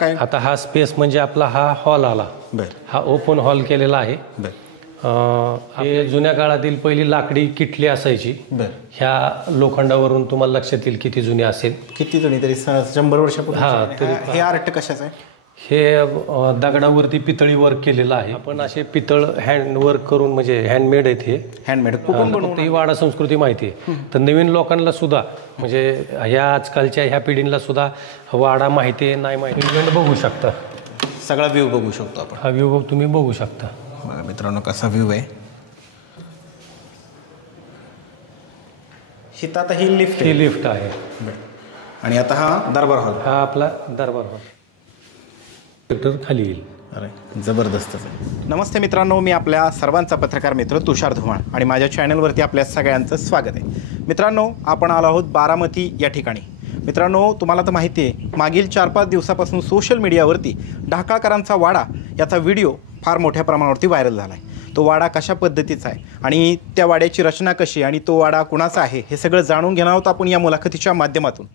काय? आता हा स्पेस म्हणजे आपला हा हॉल आला. हा ओपन हॉल केलेला आहे. हे जुन्या काळातील पहिली लाकडी किटली असायची. ह्या लोखंडावरून तुम्हाला लक्षात येईल किती जुनी असेल. किती जुनी? तरी 100 वर्षापूर्वी. हा, हे आर्ट कशाचं आहे? हे दगडावरती पितळी वर्क केलेलं आहे. आपण असे पितळ हँड वर्क करून म्हणजे हँडमेड आहेत. हे हँडमेड कुठून बनवून? ही वाडा संस्कृती माहिती आहे. तर नवीन लोकांना सुद्धा म्हणजे ह्या आजकालच्या ह्या पिढीला सुद्धा वाडा माहिती आहे नाही माहिती बघू शकता. सगळा व्ह्यू बघू शकतो आपण. हा व्ह्यू तुम्ही बघू शकता. बघा मित्रांनो कसा व्ह्यू आहे. ही आता ही लिफ्ट आहे. आणि आता हा दरबार हॉल. हा आपला दरबार हॉल खाली येईल. अरे जबरदस्तच आहे. नमस्ते मित्रांनो, मी आपल्या सर्वांचा पत्रकार मित्र तुषार धुमाळ आणि माझ्या चॅनलवरती आपल्या सगळ्यांचं स्वागत आहे. मित्रांनो, आपण आलो आहोत बारामती या ठिकाणी. मित्रांनो, तुम्हाला तर माहिती आहे, मागील 4-5 दिवसापासून सोशल मीडियावरती ढाकाळकरांचा वाडा याचा व्हिडिओ फार मोठ्या प्रमाणावरती व्हायरल झाला आहे. तो वाडा कशा पद्धतीचा आहे आणि त्या वाड्याची रचना कशी आणि तो वाडा कुणाचा आहे हे सगळं जाणून घेणार आहोत आपण या मुलाखतीच्या माध्यमातून.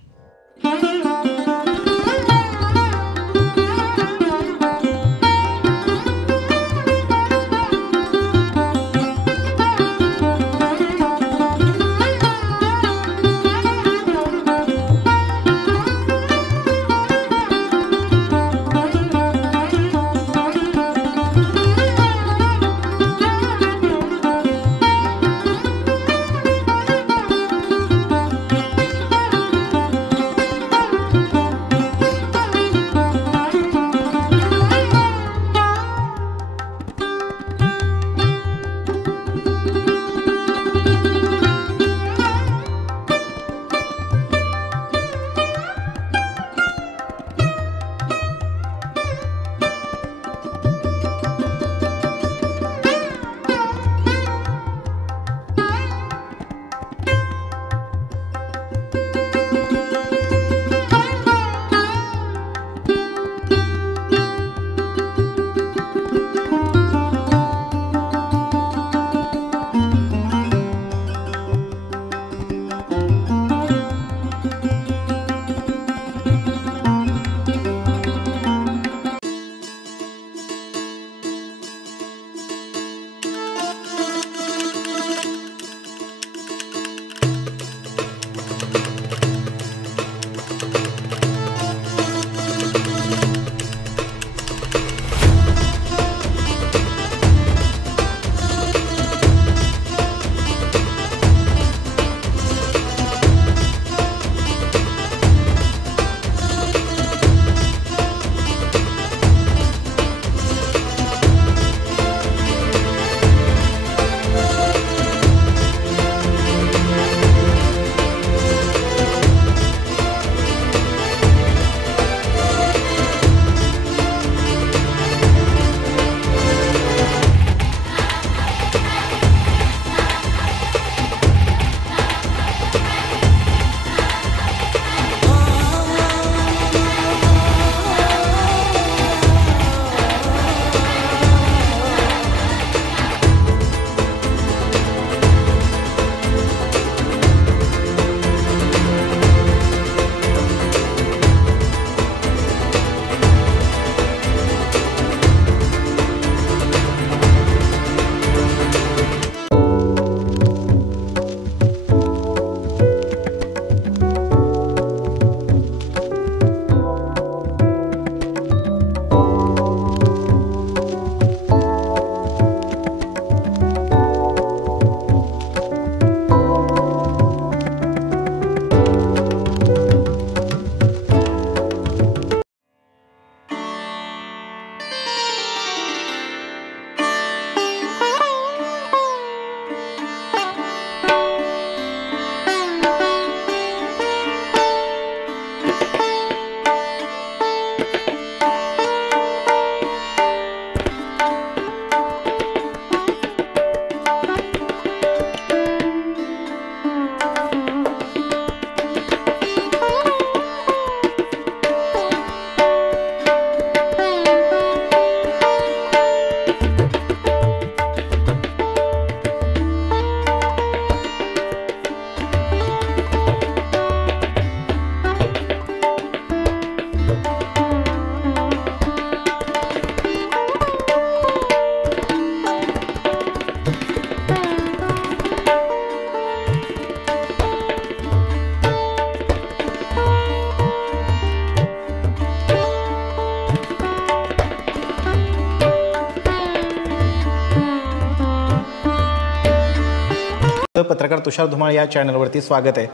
पत्रकार तुषार धुमाळ या चॅनलवरती स्वागत आहे.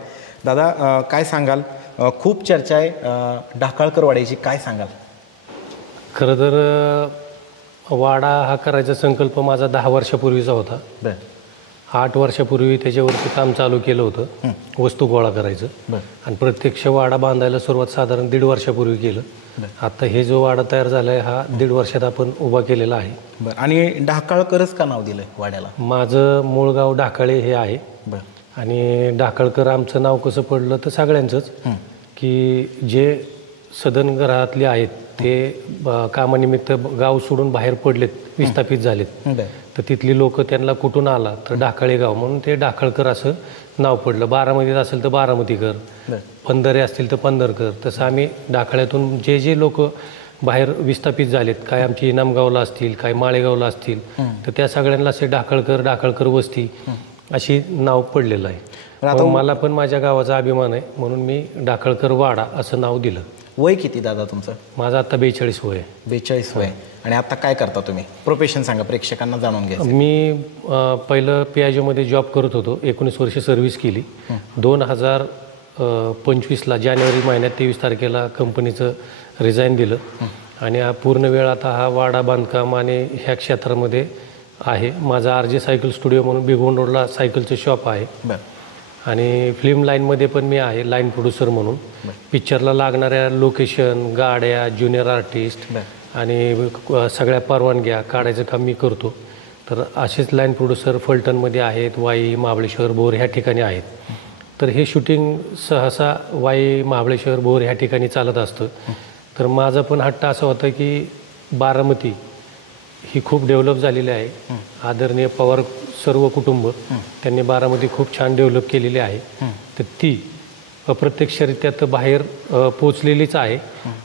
दादा काय सांगाल, खूप चर्चा आहे ढाकाळकर वाड्याची, काय सांगाल? खरं तर वाडा हा करायचा संकल्प माझा 10 वर्षापूर्वीचा होता. 8 वर्षापूर्वी त्याच्यावरती काम चालू केलं होतं, वस्तू गोळा करायचं. आणि प्रत्यक्ष वाडा बांधायला सुरुवात साधारण 1.5 वर्षापूर्वी केलं. आता हे जो वाडा तयार झाला आहे हा 1.5 वर्षात आपण उभा केलेला आहे. बरं, आणि ढाकाळकरच का नाव दिलं वाड्याला? माझं मूळ गाव ढाकाळे हे आहे. आणि ढाकाळकर आमचं नाव कसं पडलं तर सगळ्यांचंच, की जे सदन घरातले आहेत ते कामानिमित्त गाव सोडून बाहेर पडलेत, विस्थापित झालेत, तर तिथली लोक त्यांना कुठून आला तर ढाकाळे गाव म्हणून ते ढाकाळकर असं नाव पडलं. बारामतीत असेल तर बारामतीकर, पंधरे असतील तर पंधरकर. तसं आम्ही ढाकाळ्यातून जे जे लोक बाहेर विस्थापित झालेत, काय आमची इनामगावला असतील, काय माळेगावला असतील, तर त्या सगळ्यांना असे ढाकाळकर वस्ती अशी नाव पडलेलं आहे. आता मला पण माझ्या गावाचा अभिमान आहे म्हणून मी ढाकाळकर वाडा असं नाव दिलं. वय किती दादा तुमचं? माझं आता 42 वय आहे. 42 वय. आणि आता काय करता तुम्ही? प्रोफेशन सांगा, प्रेक्षकांना जाणून घ्या. मी पहिलं पियाजोमध्ये जॉब करत होतो, 19 वर्ष सर्व्हिस केली. 2025ला जानेवारी महिन्यात 23 तारखेला कंपनीचं रिझाईन दिलं. आणि हा पूर्ण वेळ आता हा वाडा बांधकाम आणि ह्या क्षेत्रामध्ये आहे. माझा RJ सायकल स्टुडिओ म्हणून भिगवण रोडला सायकलचं शॉप आहे. आणि फिल्म लाईनमध्ये पण मी आहे, लाईन प्रोड्युसर म्हणून. पिक्चरला लागणाऱ्या लोकेशन, गाड्या, ज्युनियर आर्टिस्ट आणि सगळ्या परवानग्या काढायचं काम मी करतो. तर असेच लाईन प्रोड्युसर फलटणमध्ये आहेत, वाई, महाबळेश्वर, भोर ह्या ठिकाणी आहेत. तर हे शूटिंग सहसा वाई, महाबळेश्वर, भोर ह्या ठिकाणी चालत असतं. तर माझा पण हट्ट असा होता की बारामती ही खूप डेव्हलप झालेली आहे. आदरणीय पवार सर्व कुटुंब त्यांनी बारामती खूप छान डेव्हलप केलेली आहे. तर ती अप्रत्यक्षरित्या तर बाहेर पोचलेलीच आहे,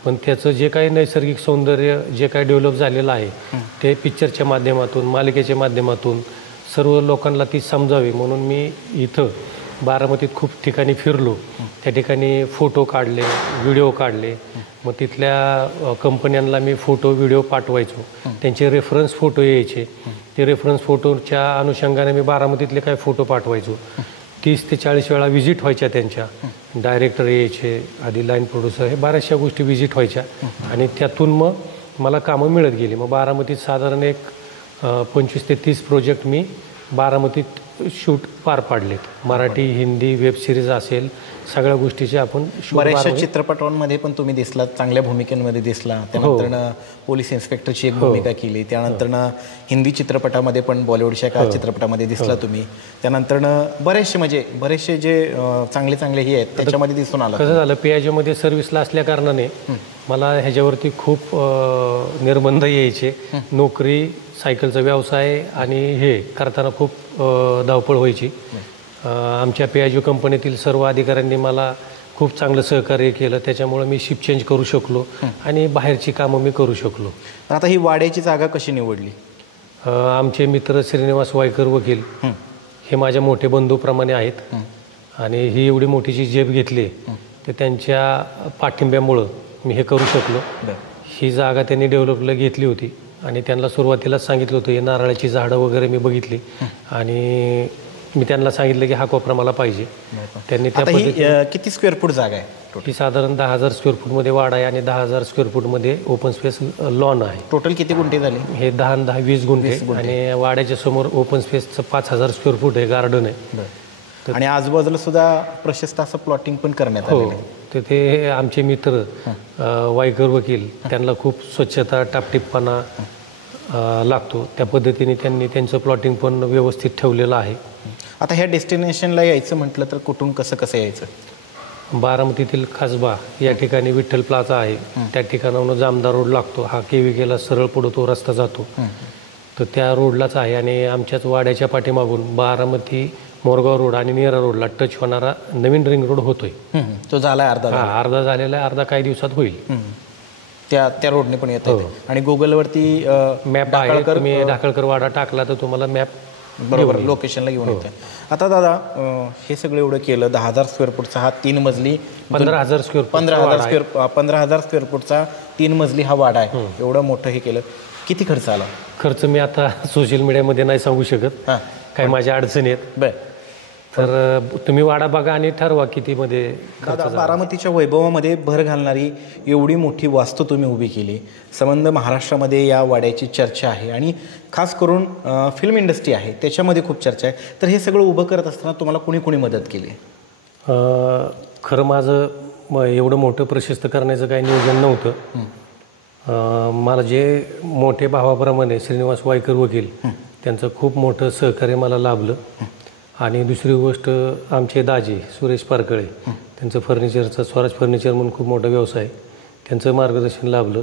पण त्याचं जे काही नैसर्गिक सौंदर्य जे काही डेव्हलप झालेलं आहे ते पिक्चरच्या माध्यमातून, मालिकेच्या माध्यमातून सर्व लोकांना ती समजावी म्हणून मी इथं बारामतीत खूप ठिकाणी फिरलो. त्या ठिकाणी फोटो काढले, व्हिडिओ काढले. मग तिथल्या कंपन्यांना मी फोटो व्हिडिओ पाठवायचो, त्यांचे रेफरन्स फोटो यायचे. ते रेफरन्स फोटोच्या अनुषंगाने मी बारामतीतले काही फोटो पाठवायचो. 30 ते 40 वेळा व्हिजिट व्हायच्या त्यांच्या. डायरेक्टर यायचे, आधी लाईन प्रोड्युसर, हे बऱ्याचशा गोष्टी व्हिजिट व्हायच्या. आणि त्यातून मग मला कामं मिळत गेली. मग बारामतीत साधारण एक 25 ते 30 प्रोजेक्ट मी बारामतीत शूट पार पाडलेत. मराठी, हिंदी, वेब सिरीज असेल, सगळ्या गोष्टीचे आपण बऱ्याचशा चित्रपटांमध्ये पण तुम्ही दिसलात, चांगल्या भूमिकेमध्ये दिसला. त्यानंतर पोलीस इन्स्पेक्टरची एक भूमिका केली. त्यानंतर हिंदी चित्रपटामध्ये पण, बॉलिवूडच्या एका चित्रपटामध्ये दिसला तुम्ही. त्यानंतर बरेचसे जे चांगले हे आहेत त्याच्यामध्ये दिसून आलं. कसं झालं, पियाजोमध्ये सर्व्हिसला असल्या कारणाने मला ह्याच्यावरती खूप निर्बंध यायचे. नोकरी, सायकलचा व्यवसाय आणि हे करताना खूप धावपळ व्हायची. आमच्या पियाजो कंपनीतील सर्व अधिकाऱ्यांनी मला खूप चांगलं सहकार्य केलं. त्याच्यामुळे मी शिफ्ट चेंज करू शकलो आणि बाहेरची कामं मी करू शकलो. आता ही वाड्याची जागा कशी निवडली? आमचे मित्र श्रीनिवास वायकर वकील हे माझ्या मोठे बंधूप्रमाणे आहेत. आणि ही एवढी मोठी जी झेप घेतली तर त्यांच्या पाठिंब्यामुळं मी हे करू शकलो. ही जागा त्यांनी डेव्हलपला घेतली होती आणि त्यांना सुरुवातीलाच सांगितलं होतं, हे नारळाची झाडं वगैरे मी बघितली आणि मी त्यांना सांगितलं की हा कोपरा मला पाहिजे. त्यांनी त्या पद्धतीने. किती स्क्वेअर फूट जागा आहे? ही साधारण 10,000 स्क्वेअर फूटमध्ये वाडा आहे आणि 10,000 स्क्वेअर फूटमध्ये ओपन स्पेस लॉन आहे. टोटल किती गुंठे झाले? हे 10-20 गुंठे. आणि वाड्याच्या समोर ओपन स्पेसचं 5,000 स्क्वेअर फूट आहे, गार्डन आहे. आणि आजूबाजूला सुद्धा प्रशस्त असं प्लॉटिंग पण करण्यात आलं. तर ते आमचे मित्र वायकर वकील, त्यांना खूप स्वच्छता, टापटीपणा लागतो. त्या पद्धतीने त्यांनी त्यांचं प्लॉटिंग पण व्यवस्थित ठेवलेलं आहे. आता ह्या डेस्टिनेशनला यायचं म्हटलं तर कुठून कसं यायचं? बारामतीतील खासबा या ठिकाणी विठ्ठल प्लाझा आहे, त्या ठिकाणाहून जामदार रोड लागतो. हा केविकेला सरळ पुढे तो रस्ता जातो, तर त्या रोडलाच आहे. आणि आमच्याच वाड्याच्या पाठीमागून बारामती, मोरगाव रोड आणि नेरा रोडला टच होणारा नवीन रिंग रोड होतोय. तो झाला अर्धा झालेला आहे, अर्धा काही दिवसात होईल. त्या रोडने पण येतो. आणि गुगलवरती मॅप आहे, तुम्ही ढाकाळकर वाडा टाकला तर तुम्हाला मॅप बरोबर लोकेशनला घेऊन येतं. आता दादा हे सगळं एवढं केलं, 10,000 स्क्वेअर फूटचा हा 3 मजली, 15,000 स्क्वेअर फूटचा 3 मजली हा वाडा आहे. एवढं मोठं हे केलं, किती खर्च आला? खर्च मी आता सोशल मीडियामध्ये नाही सांगू शकत, काही माझ्या अडचणी आहेत. तर तुम्ही वाडा बघा आणि ठरवा कितीमध्ये दादा, बारामतीच्या वैभवामध्ये भर घालणारी एवढी मोठी वास्तू तुम्ही उभी केली. संबंध महाराष्ट्रामध्ये या वाड्याची चर्चा आहे आणि खास करून फिल्म इंडस्ट्री आहे त्याच्यामध्ये खूप चर्चा आहे. तर हे सगळं उभं करत असताना तुम्हाला कुणी मदत केली? खरं माझं एवढं मोठं प्रशस्त करण्याचं काही नियोजन नव्हतं. मला जे मोठे भावाप्रमाणे श्रीनिवास वायकर वकील त्यांचं खूप मोठं सहकार्य मला लाभलं. आणि दुसरी गोष्ट आमचे दाजी सुरेश पारकळे, त्यांचं फर्निचरचं स्वराज फर्निचर म्हणून खूप मोठा व्यवसाय, त्यांचं मार्गदर्शन लाभलं.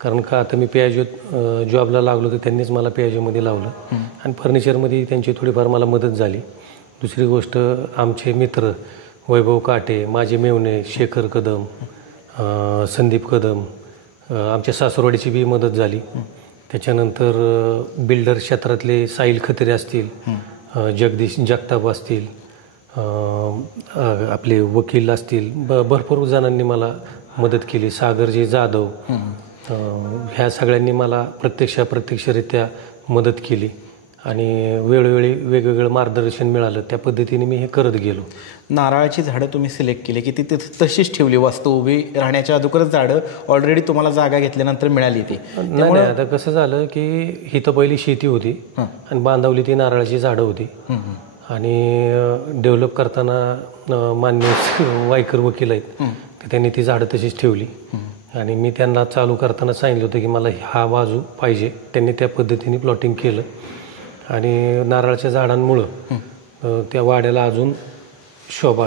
कारण का आता मी PIGO जॉबला लागलो तर त्यांनीच मला PIGOमध्ये लावलं आणि फर्निचरमध्ये त्यांची थोडीफार मला मदत झाली. दुसरी गोष्ट आमचे मित्र वैभव काटे, माझे मेवणे शेखर कदम, संदीप कदम, आमच्या सासरवाडीची बी मदत झाली. त्याच्यानंतर बिल्डर क्षेत्रातले साहिल खत्रे असतील, जगदीश जगताप असतील, आपले वकील असतील, भरपूर जणांनी मला मदत केली. सागरजी जाधव, ह्या सगळ्यांनी मला प्रत्यक्षरित्या मदत केली आणि वेळोवेळी वेगवेगळं मार्गदर्शन मिळालं. त्या पद्धतीने मी हे करत गेलो. नारळाची झाडं तुम्ही सिलेक्ट केली की ती तशीच ठेवली वास्तू उभी राहण्याच्या अगोदरच झाडं ऑलरेडी तुम्हाला जागा घेतल्यानंतर मिळाली ती? नाही, आता कसं झालं की ही तर पहिली शेती होती आणि बांधावली ती नारळाची झाडं होती आणि डेव्हलप करताना मान्य वायकर वकील आहेत तर त्यांनी ती झाडं तशीच ठेवली आणि मी त्यांना चालू करताना सांगितलं होतं की मला हा बाजू पाहिजे. त्यांनी त्या पद्धतीने प्लॉटिंग केलं आणि नारळाच्या झाडांमुळं त्या वाड्याला अजून शोभा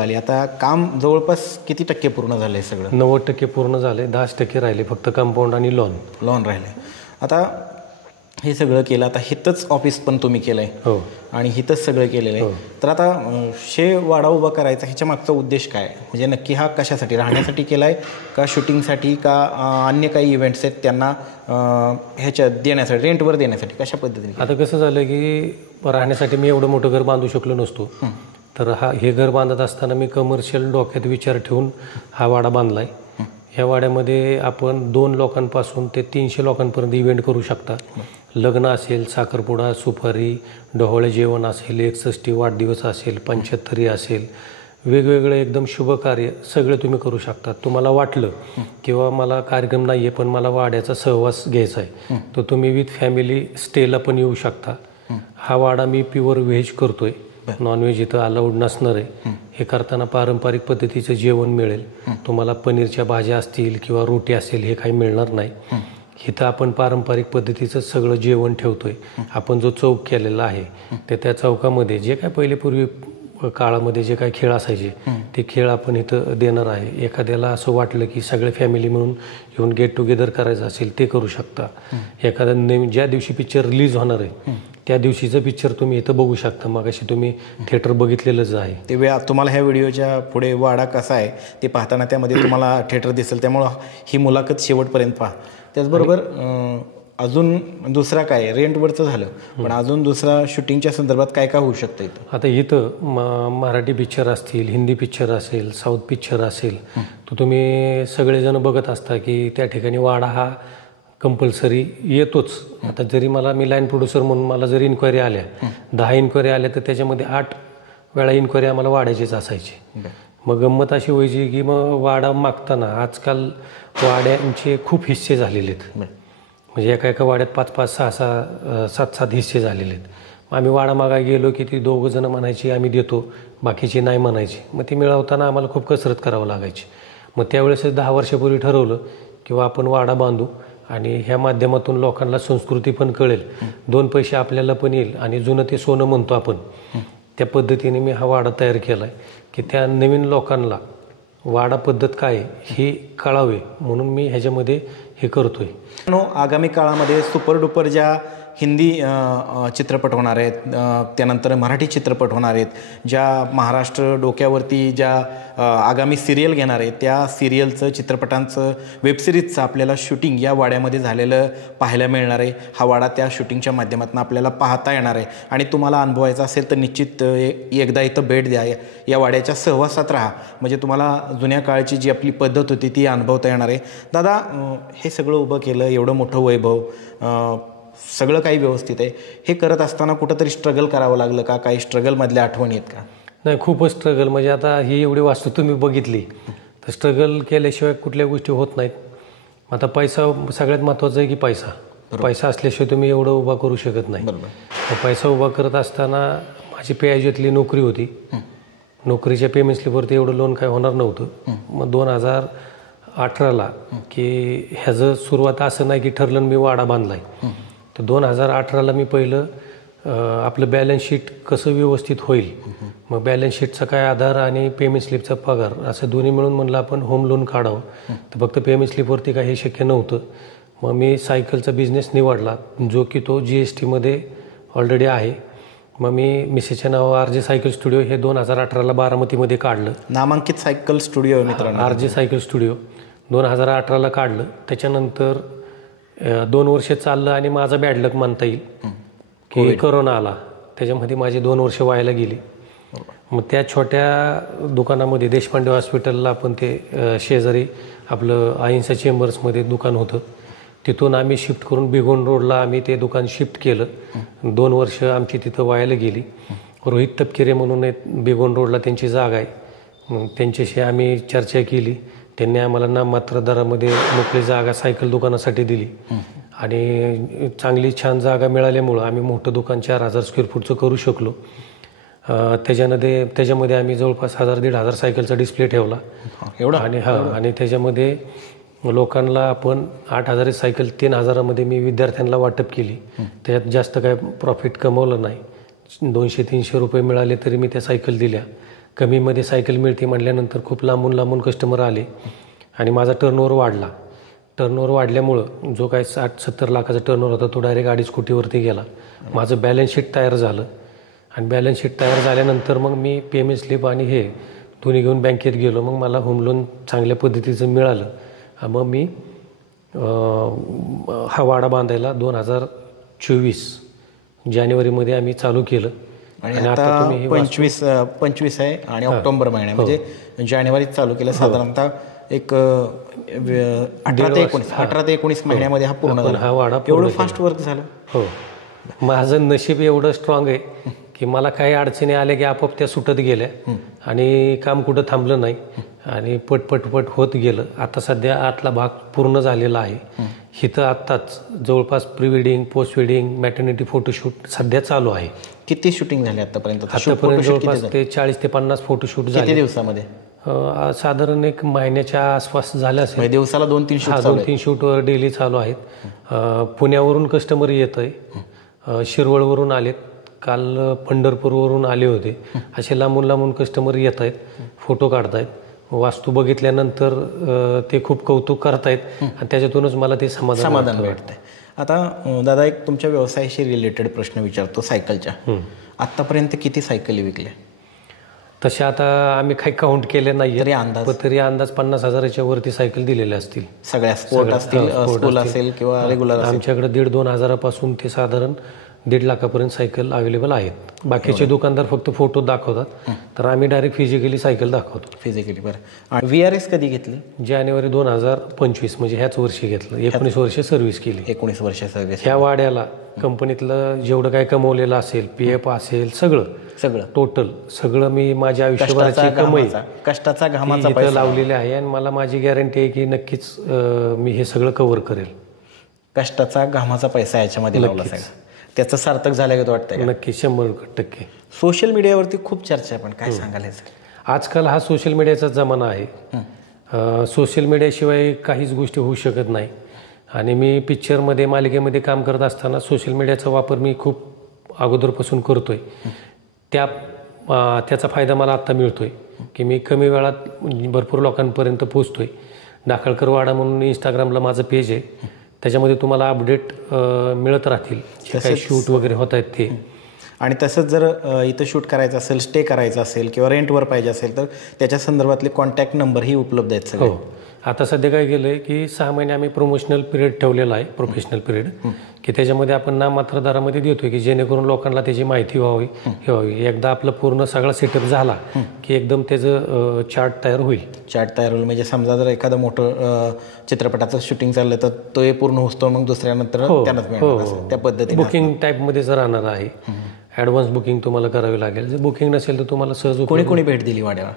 आली. आता काम जवळपास किती टक्के पूर्ण झालं आहे? सगळं 90% पूर्ण झाले, 10% राहिले फक्त कंपाऊंड आणि लॉन राहिले. आता हे सगळं केलं, आता हिथंच ऑफिस पण तुम्ही केलं आहे? हो. आणि हिथंच सगळं केलेलं आहे. तर आता वाडा उभा करायचा ह्याच्या मागचा उद्देश काय? म्हणजे नक्की हा कशासाठी, राहण्यासाठी केला आहे का शूटिंगसाठी का अन्य काही इव्हेंट्स आहेत त्यांना ह्याच्या देण्यासाठी, रेंटवर देण्यासाठी, कशा पद्धतीने? आता कसं झालं की राहण्यासाठी मी एवढं मोठं घर बांधू शकलो नसतो. तर हे घर बांधत असताना मी कमर्शियल डोक्यात विचार ठेवून हा वाडा बांधला आहे. ह्या वाड्यामध्ये आपण 2 लोकांपासून ते 300 लोकांपर्यंत इव्हेंट करू शकता. लग्न असेल, साखरपुडा, सुपारी, डोहाळे जेवण असेल, 61 वाढदिवस असेल, 75 असेल, वेगवेगळे एकदम शुभ कार्य सगळे तुम्ही करू शकता. तुम्हाला वाटलं किंवा मला कार्यक्रम नाही आहे पण मला वाड्याचा सहवास घ्यायचा आहे तर तुम्ही विथ फॅमिली स्टेला पण येऊ शकता. हा वाडा मी प्युअर व्हेज करतोय, नॉनव्हेज इथं अलाउड नसणार आहे. हे करताना पारंपरिक पद्धतीचं जेवण मिळेल तुम्हाला. पनीरच्या भाज्या असतील किंवा रोटी असेल हे काही मिळणार नाही. इथं आपण पारंपरिक पद्धतीचं सगळं जेवण ठेवतोय. आपण जो चौक केलेला आहे तर त्या चौकामध्ये जे काय पूर्वी काळामध्ये जे काही खेळ असायचे ते खेळ आपण इथं देणार आहे. एखाद्याला असं वाटलं की सगळे फॅमिली म्हणून येऊन गेट टुगेदर करायचं असेल ते करू शकता. एखादा नवीन ज्या दिवशी पिक्चर रिलीज होणार आहे त्या दिवशीचं पिक्चर तुम्ही इथं बघू शकता. मग अशी तुम्ही थिएटर बघितलेलंच आहे ते तुम्हाला ह्या व्हिडिओच्या पुढे वाडा कसा आहे ते पाहताना त्यामध्ये तुम्हाला थिएटर दिसेल. त्यामुळं ही मुलाखत शेवटपर्यंत पहा. त्याचबरोबर अजून दुसरा काय, रेंटवरचं झालं पण अजून दुसरा शूटिंगच्या संदर्भात काय काय होऊ शकतं इथं? आता इथं मराठी पिक्चर असतील, हिंदी पिक्चर असेल, साऊथ पिक्चर असेल तर तुम्ही सगळेजण बघत असता की त्या ठिकाणी वाडा हा कंपल्सरी येतोच. आता जरी मी लाईन प्रोड्युसर म्हणून मला जरी इन्क्वायरी आल्या 10 इन्क्वायरी आल्या तर त्याच्यामध्ये 8 वेळा इन्क्वायरी आम्हाला वाड्याचीच असायची. मग गंमत अशी व्हायची की मग वाडा मागताना आजकाल वाड्यांचे खूप हिस्से झालेले आहेत. म्हणजे एका वाड्यात 5-5, 6-6, 7-7 हिस्से झालेले आहेत. आम्ही वाडा मागायला गेलो की ती 2 जणं म्हणायची आम्ही देतो, बाकीची नाही म्हणायची. मग ती मिळवताना आम्हाला खूप कसरत करावं लागायची. मग त्यावेळेस 10 वर्षापूर्वी ठरवलं किंवा आपण वाडा बांधू आणि ह्या माध्यमातून लोकांना संस्कृती पण कळेल, 2 पैसे आपल्याला पण येईल आणि जुनं ते सोनं म्हणतो आपण त्या पद्धतीने मी हा वाडा तयार केला आहे की त्या नवीन लोकांना वाडा पद्धत काय हे कळावे म्हणून मी ह्याच्यामध्ये हे करतोय. आगामी काळामध्ये सुपर डुपर ज्या हिंदी चित्रपट होणार आहेत, त्यानंतर मराठी चित्रपट होणार आहेत, ज्या महाराष्ट्र डोक्यावरती ज्या आगामी सिरियल घेणार आहेत त्या सिरियलचं, चित्रपटांचं, वेबसिरीजचं आपल्याला शूटिंग या वाड्यामध्ये झालेलं पाहायला मिळणार आहे. हा वाडा त्या शूटिंगच्या माध्यमातून आपल्याला पाहता येणार आहे आणि तुम्हाला अनुभवायचा असेल तर निश्चित एकदा इथं भेट द्या, या वाड्याच्या सहवासात राहा. म्हणजे तुम्हाला जुन्या काळची जी आपली पद्धत होती ती अनुभवता येणार आहे. दादा, हे सगळं उभं केलं, एवढं मोठं वैभव, सगळं काही व्यवस्थित आहे. हे करत असताना कुठंतरी स्ट्रगल करावं लागलं का? काही स्ट्रगलमधल्या आठवणी आहेत का? नाही, खूपच स्ट्रगल. म्हणजे आता ही एवढी वास्तू तुम्ही बघितली तर स्ट्रगल केल्याशिवाय कुठल्या गोष्टी होत नाहीत. आता पैसा सगळ्यात महत्त्वाचं आहे की पैसा असल्याशिवाय तुम्ही एवढं उभा करू शकत नाही. पैसा उभा करत असताना माझी पेआयजीतली नोकरी होती. नोकरीच्या पेमेंट स्लिपवरती एवढं लोन काय होणार नव्हतं. मग 2018ला की ह्याचं सुरुवात असं नाही की ठरलं मी वाडा बांधला आहे. तर 2018ला मी पहिलं आपलं बॅलन्स शीट कसं व्यवस्थित होईल, मग बॅलन्स शीटचा काय आधार आणि पेमेंट स्लिपचा पगार असं दोन्ही मिळून म्हणलं आपण होम लोन काढावं. तर फक्त पेमेंट स्लिपवरती काही हे शक्य नव्हतं. मग मी सायकलचा बिझनेस निवडला जो की तो GSTमध्ये ऑलरेडी आहे. मग मी मिसेसच्या नावावर RJ सायकल स्टुडिओ हे 2018ला बारामतीमध्ये काढलं. नामांकित सायकल स्टुडिओ मित्रांनो, RJ सायकल स्टुडिओ 2018ला काढलं. त्याच्यानंतर 2 वर्ष चाललं आणि माझा बॅड लक म्हणता येईल की कोरोना आला. त्याच्यामध्ये माझी 2 वर्ष व्हायला गेली. मग त्या छोट्या दुकानामध्ये देशपांडे हॉस्पिटलला आपण ते शेजारी आपलं अहिंसा चेंबर्समध्ये दुकान होतं, तिथून आम्ही शिफ्ट करून बिगोन रोडला आम्ही ते दुकान शिफ्ट केलं. 2 वर्ष आमची तिथं व्हायला गेली. रोहित तपकिरे म्हणून बिगोन रोडला त्यांची जागा आहे. मग त्यांच्याशी आम्ही चर्चा केली. त्यांनी आम्हाला नाममात्र दरामध्ये मोकळी जागा सायकल दुकानासाठी दिली आणि चांगली छान जागा मिळाल्यामुळं आम्ही मोठं दुकान 4000 स्क्वेअर फूटचं करू शकलो. त्याच्यामध्ये आम्ही जवळपास 1000-1500 सायकलचा डिस्प्ले ठेवला एवढा. आणि त्याच्यामध्ये लोकांना आपण 8000 सायकल 3000मध्ये मी विद्यार्थ्यांना वाटप केली. त्याच्यात जास्त काय प्रॉफिट कमवलं नाही. 200-300 रुपये मिळाले तरी मी त्या सायकल दिल्या. कमीमध्ये सायकल मिळते म्हटल्यानंतर खूप लांबून कस्टमर आले आणि माझा टर्नओव्हर वाढला. टर्नओव्हर वाढल्यामुळं जो काय 60-70 लाखाचा टर्नओव्हर होता तो डायरेक्ट 2.5 कोटीवरती गेला. माझं बॅलन्स शीट तयार झालं आणि बॅलन्स शीट तयार झाल्यानंतर मग मी पेमेंट स्लिप आणि हे दोन्ही घेऊन बँकेत गेलो. मग मला होम लोन चांगल्या पद्धतीचं मिळालं. मग मी हा वाडा बांधायला 2024 जानेवारीमध्ये आम्ही चालू केलं. आणि आता 25 आहे आणि ऑक्टोबर महिना म्हणजे जानेवारीत चालू केलं. साधारणतः एक 18 ते 19 महिन्यामध्ये हा पूर्ण झाला. हा वाडा एवढं फास्ट वर्क झालं. हो, माझं नशीब एवढं स्ट्रॉंग आहे की मला काही अडचणी आल्या की आपोआप त्या सुटत गेल्या आणि काम कुठं थांबलं नाही आणि पट होत गेलं. आता सध्या आतला भाग पूर्ण झालेला आहे. इथं आत्ताच जवळपास pre wedding, post wedding, maternity photoshoot सध्या चालू आहे. किती शूटिंग झाले आतापर्यंत? जवळपास ते 40 ते 50 फोटोशूट झाले. किती दिवसामध्ये? साधारण 1 महिन्याच्या आसपास झालं असेल. दिवसाला 2-3 शूट डेली चालू आहेत. पुण्यावरून कस्टमर येत आहे, शिरवळवरून आलेत, काल पंढरपूरवरून आले होते. असे लांबून कस्टमर येत आहेत, फोटो काढतायत. वास्तू बघितल्यानंतर ते खूप कौतुक करतायत आणि त्याच्यातूनच मला ते समाधान वाटतंय. आता दादा एक तुमच्या व्यवसायाशी रिलेटेड प्रश्न विचारतो सायकलच्या. आतापर्यंत किती सायकली विकल्या? तसे आता आम्ही काही काउंट केले नाही तरी अंदाज 50,000च्या वरती सायकल दिलेल्या असतील. सगळ्या स्पोर्ट असतील, स्कूल असेल किंवा रेग्युलर? आमच्याकडे 1,500-2 हजारापासून ते साधारण 1.5 लाखापर्यंत सायकल अवेलेबल आहेत. बाकीचे दुकानदार फक्त फोटो दाखवतात, तर आम्ही डायरेक्ट फिजिकली सायकल दाखवतो. फिजिकली. बरं. VRS कधी घेतली? जानेवारी 2025 म्हणजे ह्याच वर्षी घेतलं. 19 वर्ष सर्व्हिस केली. 19 वर्ष सर्व्हिस. ह्या वाड्याला कंपनीतलं जेवढं काय कमवलेलं असेल, PF असेल, सगळं टोटल सगळं मी माझ्या आयुष्यभराची कमाई, कष्टाचा घामाचा पैसा लावलेले आहे आणि मला माझी गॅरंटी आहे की नक्कीच मी हे सगळं कव्हर करेल. कष्टाचा घामाचा पैसा याच्यामध्ये लावला सगळा, त्याचं सार्थक झालं वाटतंय? नक्की, 100%. सोशल मीडियावरती खूप चर्चा आहे, पण काय सांगाल याचं? आजकाल हा सोशल मीडियाचा जमाना आहे. सोशल मीडियाशिवाय काहीच गोष्टी होऊ शकत नाही. आणि मी पिक्चरमध्ये, मालिकेमध्ये काम करत असताना सोशल मीडियाचा वापर मी खूप अगोदरपासून करतोय. त्याचा फायदा मला आत्ता मिळतोय की मी कमी वेळात भरपूर लोकांपर्यंत पोचतोय. डाकळकर वाडा म्हणून इंस्टाग्रामला माझं पेज आहे, त्याच्यामध्ये तुम्हाला अपडेट मिळत राहतील जे काही शूट वगैरे होत आहेत ते. आणि तसंच जर इथं शूट करायचं असेल, स्टे करायचं असेल किंवा रेंटवर पाहिजे असेल तर त्याच्या संदर्भातले कॉन्टॅक्ट नंबरही उपलब्ध आहेत सगळे. हो, आता सध्या काय केलं आहे की 6 महिने आम्ही प्रमोशनल पिरियड ठेवलेला आहे, प्रोफेशनल पिरियड, की त्याच्यामध्ये आपण नाममात्र दरामध्ये देतोय की जेणेकरून लोकांना त्याची माहिती व्हावी हे व्हावी. एकदा आपला पूर्ण सगळा सेटअप झाला की एकदम त्याचं चार्ट तयार होईल. चार्ट तयार होईल म्हणजे समजा जर एखादं मोठं चित्रपटाचं शूटिंग चाललं तर तो पूर्ण होतो मग दुसऱ्यानंतर त्यांनाच मिळणार असं त्या पद्धतीने बुकिंग टाईपमध्येच राहणार आहे. ॲडव्हान्स बुकिंग तुम्हाला करावी लागेल. जर बुकिंग नसेल तर तुम्हाला सहज कोणी कोणी भेट दिली वाड्याला?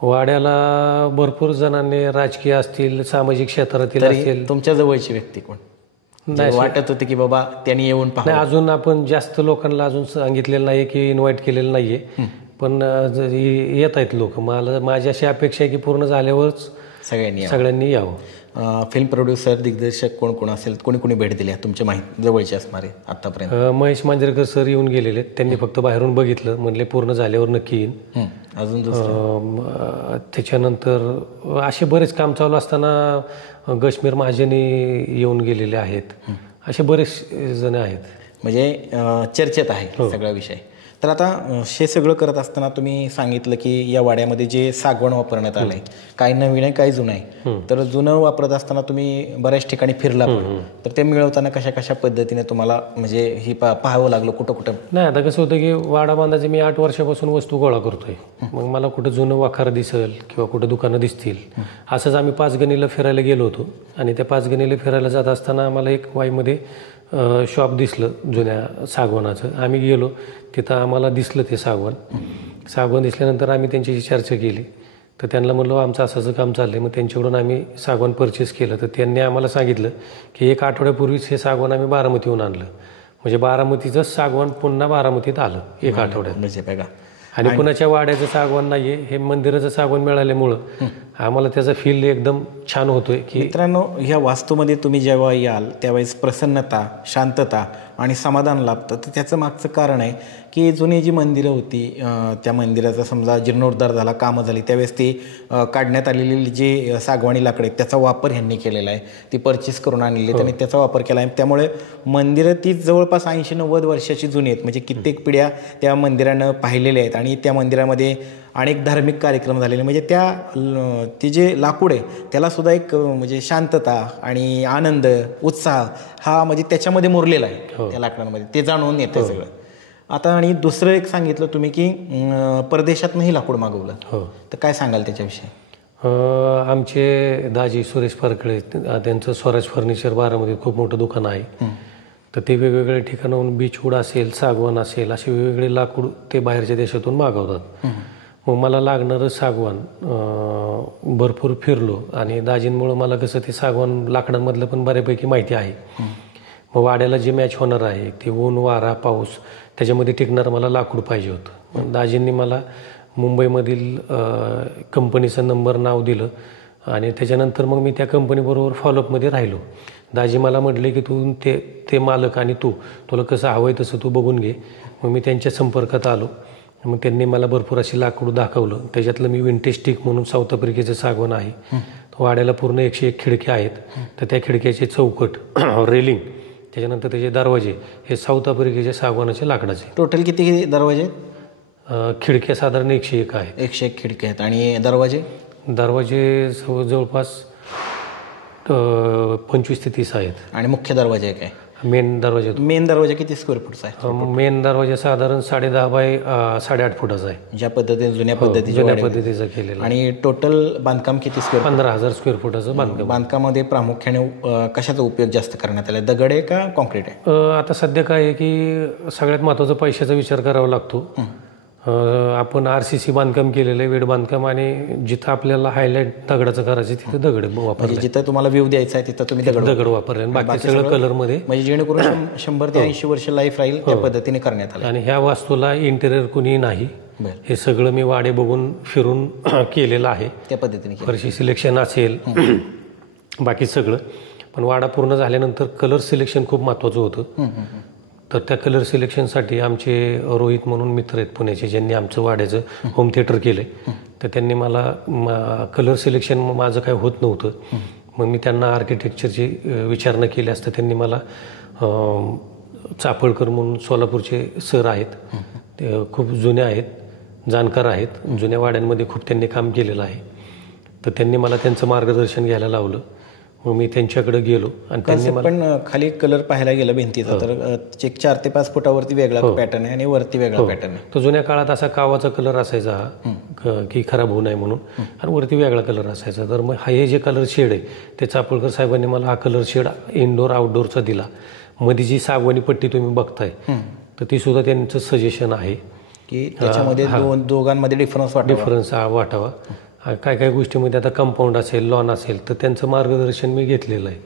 वाड्याला भरपूर जणांनी, राजकीय असतील, सामाजिक क्षेत्रातील असतील. तुमच्या जवळची व्यक्ती कोण वाटत होते की बाबा त्यांनी येऊन नाही, अजून आपण जास्त लोकांना अजून सांगितलेलं नाही की इन्व्हाइट केलेलं नाहीये, पण येत आहेत लोक. मला माझी अशी अपेक्षा आहे की पूर्ण झाल्यावरच सगळ्यांनी यावं. फिल्म प्रोड्युसर, दिग्दर्शक कोण कोण असेल, कोणी कोणी भेट दिली तुमच्या माहिती जवळचे असणारे आतापर्यंत? महेश मांजरेकर सर येऊन गेलेले. त्यांनी फक्त बाहेरून बघितलं, म्हणले पूर्ण झाल्यावर नक्की येईन. अजून त्याच्यानंतर असे बरेच काम चालू असताना गश्मीर महाजनी येऊन गेलेले आहेत. असे बरेच जण आहेत. म्हणजे चर्चेत आहे सगळा विषय. तर आता हे सगळं करत असताना तुम्ही सांगितलं की या वाड्यामध्ये जे सागवण वापरण्यात आलं आहे, काही नवीन आहे काही जुनं आहे. तर जुनं वापरत असताना तुम्ही बऱ्याच ठिकाणी फिरला तर ते मिळवताना कशा कशा पद्धतीने तुम्हाला म्हणजे ही पाहावं लागलं कुठं कुठं? नाही, आता कसं होतं की वाडा बांधायचे मी 8 वर्षापासून वस्तू गोळा करतोय. मग मला कुठं जुनं वाखार दिसेल किंवा कुठं दुकानं दिसतील. असंच आम्ही 5 गणीला फिरायला गेलो होतो आणि त्या 5 गणीला फिरायला जात असताना आम्हाला एक वाईमध्ये शॉप दिसलं जुन्या सागवानाचं. आम्ही गेलो तिथं, आम्हाला दिसलं ते सागवान दिसल्यानंतर आम्ही त्यांच्याशी चर्चा केली. तर त्यांना म्हणलो आमचं असं काम चाललं आहे. मग त्यांच्याकडून आम्ही सागवान परचेस केलं. तर त्यांनी आम्हाला सांगितलं की 1 आठवड्यापूर्वीच हे सागवान आम्ही बारामतीहून आणलं. म्हणजे बारामतीचं सागवान पुन्हा बारामतीत आलं 1 आठवड्यात. म्हणजे बघा, आणि कुणाच्या वाड्याचं सागवान नाहीये, हे मंदिराचं सागवान मिळाल्यामुळं आम्हाला त्याचा फील एकदम छान होतोय. की मित्रांनो, ह्या वास्तूमध्ये तुम्ही जेव्हा याल त्यावेळेस प्रसन्नता, शांतता आणि समाधान लाभतं. तर त्याचं मागचं कारण आहे की जुनी जी मंदिरं होती त्या मंदिराचा समजा जीर्णोद्धार झाला, कामं झाली, त्यावेळेस ती काढण्यात आलेली जी सागवानी लाकडं आहेत त्याचा वापर ह्यांनी केलेला आहे. ती परचेस करून आणलेली त्यांनी त्याचा वापर केला आहे. त्यामुळे मंदिरं ती जवळपास 80-90 वर्षाची जुनी आहेत. म्हणजे कित्येक पिढ्या त्या मंदिरानं पाहिलेल्या आहेत आणि त्या मंदिरामध्ये अनेक धार्मिक कार्यक्रम झालेले. म्हणजे ते जे लाकूड आहे त्यालासुद्धा एक म्हणजे शांतता आणि आनंद, उत्साह हा म्हणजे त्याच्यामध्ये मुरलेला आहे त्या लाकडांमध्ये. ते जाणवून येतं सगळं. आता आणि दुसरं एक सांगितलं तुम्ही की परदेशातनंही लाकूड मागवलं. तर काय सांगाल त्याच्याविषयी? आमचे दाजी सुरेश फरकळे, त्यांचं स्वराज फर्निचर बारामध्ये खूप मोठं दुकान आहे. तर ते वेगवेगळ्या ठिकाणाहून बीचवूड असेल, सागवान असेल, असे वेगवेगळे लाकूड ते बाहेरच्या देशातून मागवतात. मग मला लागणारं सागवान भरपूर फिरलो आणि दाजींमुळं मला कसं ते सागवान लाकडांमधलं पण बऱ्यापैकी माहिती आहे. मग वाड्याला जे मॅच होणार आहे ते ऊन, वारा, पाऊस त्याच्यामध्ये टिकणारं मला लाकूड पाहिजे होतं. मग दाजींनी मला मुंबईमधील कंपनीचं नंबर नाव दिलं आणि त्याच्यानंतर मग मी त्या कंपनीबरोबर फॉलोअपमध्ये राहिलो. दाजी मला म्हटले की तू ते मालक आणि तुला कसं हवं आहे तसं तू बघून घे. मग मी त्यांच्या संपर्कात आलो. मग त्यांनी मला भरपूर अशी लाकूड दाखवलं. त्याच्यातलं मी विंटेज टीक म्हणून साऊथ आफ्रिकेचं सागवान आहे. वाड्याला पूर्ण 101 खिडक्या आहेत. तर त्या खिडक्याचे चौकट, रेलिंग, त्याच्यानंतर त्याचे दरवाजे हे साऊथ आफ्रिकेच्या सागवानाचे लाकडाचे. टोटल किती दरवाजे? खिडक्या साधारण 101 आहेत. 101 खिडक्या आहेत. आणि दरवाजे जवळपास 25 ते 30 आहेत. आणि मुख्य दरवाजे काय? मेन दरवाजा किती स्क्वेअर फूटचा आहे? मेन दरवाजा साधारण 10.5 बाय 8.5 फुटाचा आहे. ज्या पद्धतीने जुन्या पद्धतीचा केलेला. आणि टोटल बांधकाम किती स्क्वेअर? 15,000 स्क्वेअर फुटाचं बांधकाम. बांधकामामध्ये प्रामुख्याने कशाचा उपयोग जास्त करण्यात आला? दगड आहे का कॉन्क्रीट आहे? आता सध्या काय आहे की सगळ्यात महत्त्वाचा पैशाचा विचार करावा लागतो. आपण RCC बांधकाम केलेलं आहे, वेड बांधकाम, आणि जिथं आपल्याला हायलाईट दगडाचं करायचं तिथं दगड वापरले. जिथं तुम्हाला व्ह्यू द्यायचा आहे तिथं तुम्ही दगड वापरले. बाकी सगळं कलरमध्ये, म्हणजे जेणेकरून 100 ते 80 वर्ष लाईफ राहील त्या पद्धतीने करण्यात आलं. आणि ह्या वास्तूला इंटेरियर कुणी नाही. हे सगळं मी वाडे बघून फिरून केलेलं आहे त्या पद्धतीने. फरशी सिलेक्शन असेल बाकी सगळं. पण वाडा पूर्ण झाल्यानंतर कलर सिलेक्शन खूप महत्त्वाचं होतं. तर त्या कलर सिलेक्शनसाठी आमचे रोहित म्हणून मित्र आहेत पुण्याचे, ज्यांनी आमचं वाड्याचं होम थिएटर केलं आहे. तर त्यांनी मला कलर सिलेक्शन माझं काय होत नव्हतं. मग मी त्यांना आर्किटेक्चरची विचारणा केली असता त्यांनी मला चापळकर म्हणून सोलापूरचे सर आहेत, ते खूप जुने आहेत, जाणकार आहेत, जुन्या वाड्यांमध्ये खूप त्यांनी काम केलेलं आहे. तर त्यांनी मला त्यांचं मार्गदर्शन घ्यायला लावलं. मग मी त्यांच्याकडे गेलो आणि त्यांनी मला पण खाली कलर पाहायला गेला भिंतीचा तर एक 4 ते 5 फुटावरती वेगळा पॅटर्न आहे आणि वरती वेगळा पॅटर्न आहे. तो जुन्या काळात असा कावाचा कलर असायचा हा की खराब होऊ नये म्हणून, आणि वरती वेगळा कलर असायचा. तर मग हे जे कलर शेड आहे ते चापळकर साहेबांनी मला हा कलर शेड इनडोअर आउटडोअरचा दिला. मध्ये जी सागवानी पट्टी तुम्ही बघताय तर ती सुद्धा त्यांचं सजेशन आहे की त्याच्यामध्ये दोघांमध्ये डिफरन्स वाटावा. काय काय गोष्टीमध्ये आता कंपाऊंड असेल, लॉन असेल, तर त्यांचं मार्गदर्शन मी घेतलेलं आहे.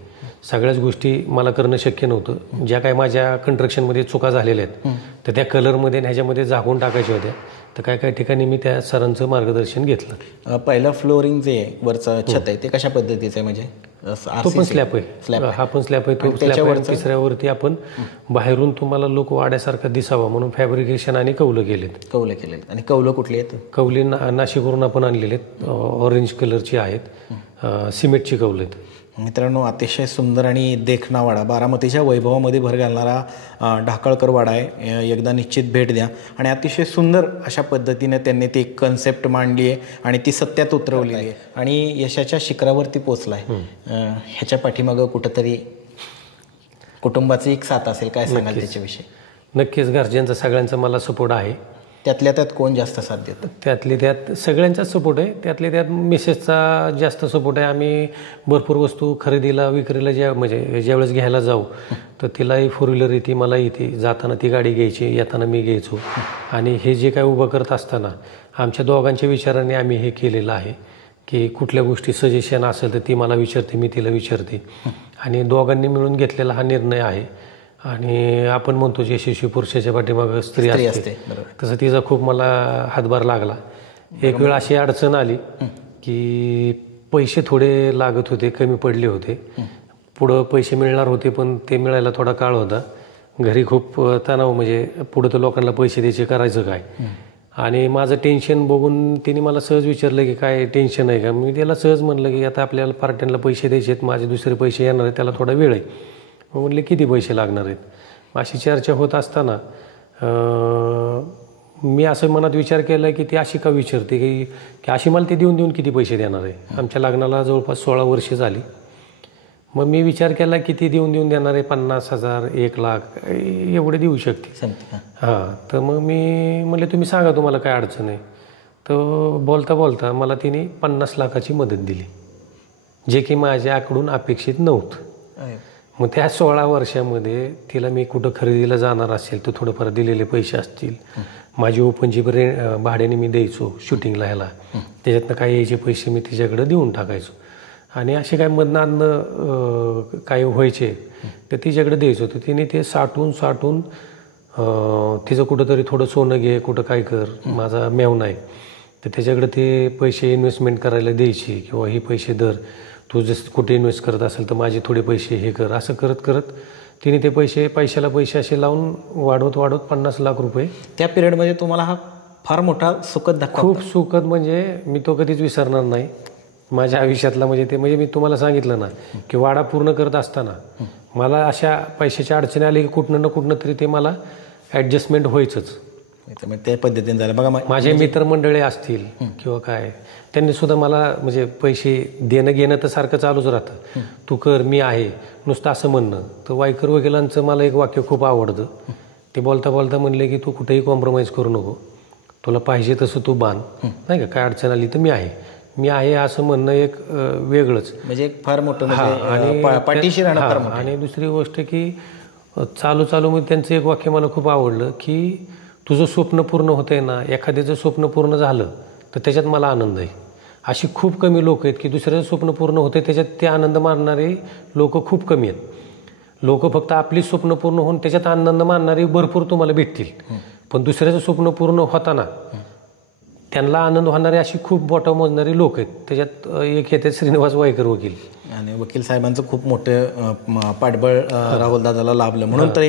सगळ्याच गोष्टी मला करणं शक्य नव्हतं. ज्या काय माझ्या कंस्ट्रक्शनमध्ये चुका झालेल्या आहेत तर त्या कलरमध्ये ह्याच्यामध्ये झाकून टाकायच्या होत्या. तर काय काय ठिकाणी मी त्या सरांचं मार्गदर्शन घेतलं. पहिलं फ्लोरिंग जे वरचं छत आहे ते कशा पद्धतीचं आहे? म्हणजे तो पण स्लॅब आहे, हा पण स्लॅब आहे. तो स्लॅब आहे. तिसऱ्यावरती आपण बाहेरून तुम्हाला लोक वाड्यासारखा दिसावा म्हणून फॅब्रिकेशन आणि कौलं केलेत. आणि कौलं कुठली आहेत? कौली नाशिकवरून आपण आणलेले आहेत, ऑरेंज कलरची आहेत, सिमेंटची कौलं आहेत. मित्रांनो, अतिशय सुंदर आणि देखणा वाडा, बारामतीच्या वैभवामध्ये भर घालणारा ढाकळकर वाडा आहे. एकदा निश्चित भेट द्या. आणि अतिशय सुंदर अशा पद्धतीने त्यांनी ती कन्सेप्ट मांडली आहे आणि ती सत्यात उतरवलेली आहे आणि यशाच्या शिखरावरती पोचला आहे. ह्याच्या पाठीमागं कुठंतरी कुटुंबाची एक साथ असेल, काय सांगाल त्याच्याविषयी? नक्कीच घरच्यांचा सगळ्यांचा मला सपोर्ट आहे. त्यातल्या त्यात कोण जास्त साथ देतं? त्यातली त्यात सगळ्यांचाच सपोर्ट आहे. त्यातल्या त्यात मिसेसचा जास्त सपोर्ट आहे. आम्ही भरपूर वस्तू खरेदीला विक्रीला ज्यावेळेस घ्यायला जाऊ तर तिलाही 4 व्हीलर येते, मला येते. जाताना ती गाडी घ्यायची, येताना मी घ्यायचो. आणि हे जे काय उभं करत असताना आमच्या दोघांच्या विचाराने आम्ही हे केलेलं आहे की कुठल्या गोष्टी सजेशन असेल तर ती मला विचारते, मी तिला विचारते. आणि दोघांनी मिळून घेतलेला हा निर्णय आहे. आणि आपण म्हणतो यशस्वी पुरुषाच्या पाठीमागं स्त्री असते, तसं तिचा खूप मला हातभार लागला. एक वेळ अशी अडचण आली की पैसे थोडे लागत होते, कमी पडले होते. पुढं पैसे मिळणार होते पण ते मिळायला थोडा काळ होता. घरी खूप तणाव, म्हणजे पुढं तर लोकांना पैसे द्यायचे, करायचं काय. आणि माझं टेन्शन बघून तिने मला सहज विचारलं की काय टेन्शन आहे का? मी त्याला सहज म्हणलं की आता आपल्याला पार्ट्यांना पैसे द्यायचे आहेत, माझे दुसरे पैसे येणार आहेत, त्याला थोडा वेळ आहे. मग म्हणले किती पैसे लागणार आहेत? अशी चर्चा होत असताना मी असं मनात विचार केला की ती अशी का विचारते की अशी मला ती देऊन किती पैसे देणार आहे? आमच्या लग्नाला जवळपास 16 वर्ष झाली. मग मी विचार केला की ती देऊन देणार आहे 50,000, 1,00,000 एवढे देऊ शकते. हां, तर मग मी म्हणले तुम्ही सांगा तुम्हाला काय अडचण आहे. तर बोलता बोलता मला तिने 50 लाखाची मदत दिली, जे की माझ्याकडून अपेक्षित नव्हतं. मग त्या 16 वर्षामध्ये तिला मी कुठं खरेदीला जाणार असेल तर थोडंफार दिलेले पैसे असतील. माझी ओपनची भाड्याने मी द्यायचो शूटिंगला ह्याला, त्याच्यातनं काय यायचे पैसे मी तिच्याकडे देऊन टाकायचो. आणि असे काय मधनातनं काय व्हायचे तर तिच्याकडे द्यायचो. तर तिने ते साठवून तिचं कुठंतरी थोडं सोनं घे, कुठं काय कर, माझा मेवना आहे तर त्याच्याकडे ते पैसे इन्व्हेस्टमेंट करायला द्यायची किंवा हे पैसे दर तू जसं कुठे इन्व्हेस्ट करत असेल तर माझे थोडे पैसे हे कर. असं करत करत तिने ते पैशाला पैसे असे लावून वाढवत 50 लाख रुपये. त्या पिरियडमध्ये तुम्हाला हा फार मोठा सुखद धक्का, खूप सुखद, म्हणजे मी तो कधीच विसरणार नाही माझ्या आयुष्यातला. म्हणजे मी तुम्हाला सांगितलं ना की वाडा पूर्ण करत असताना मला अशा पैशाच्या अडचणी आली की कुठनं तरी ते मला ॲडजस्टमेंट व्हायचंच. त्या पद्धतीने झालं. बघा, माझे मित्रमंडळी असतील किंवा काय, त्यांनी सुद्धा मला म्हणजे पैसे देणं घेणं तर सारखं चालूच राहतं. तू कर, मी आहे, नुसतं असं म्हणणं. तर वायकर वकिलांचं मला एक वाक्य खूप आवडतं. ते बोलता बोलता म्हणले की तू कुठेही कॉम्प्रोमाइज करू नको, तुला पाहिजे तसं तू बांध, नाही का, काय अडचण आली तर मी आहे असं म्हणणं एक वेगळंच, म्हणजे एक फार मोठं आणि पाठीशी राहणं. आणि दुसरी गोष्ट की चालू मध्ये त्यांचं एक वाक्य मला खूप आवडलं की तुझं स्वप्न पूर्ण होतंय ना, एखाद्याचं स्वप्न पूर्ण झालं तर त्याच्यात मला आनंद आहे. अशी खूप कमी लोक आहेत की दुसऱ्याचं स्वप्न पूर्ण होते त्याच्यात ते आनंद मानणारे लोक खूप कमी आहेत. लोक फक्त आपली स्वप्न पूर्ण होऊन त्याच्यात आनंद मानणारे भरपूर तुम्हाला भेटतील, पण दुसऱ्याचं स्वप्न पूर्ण होताना त्यांना आनंद होणारे अशी खूप बोटं मोजणारी लोक आहेत. त्याच्यात एक येते श्रीनिवास वायकर वकील. आणि वकील साहेबांचं खूप मोठं पाठबळ राहुल दादाला लाभलं, म्हणून तर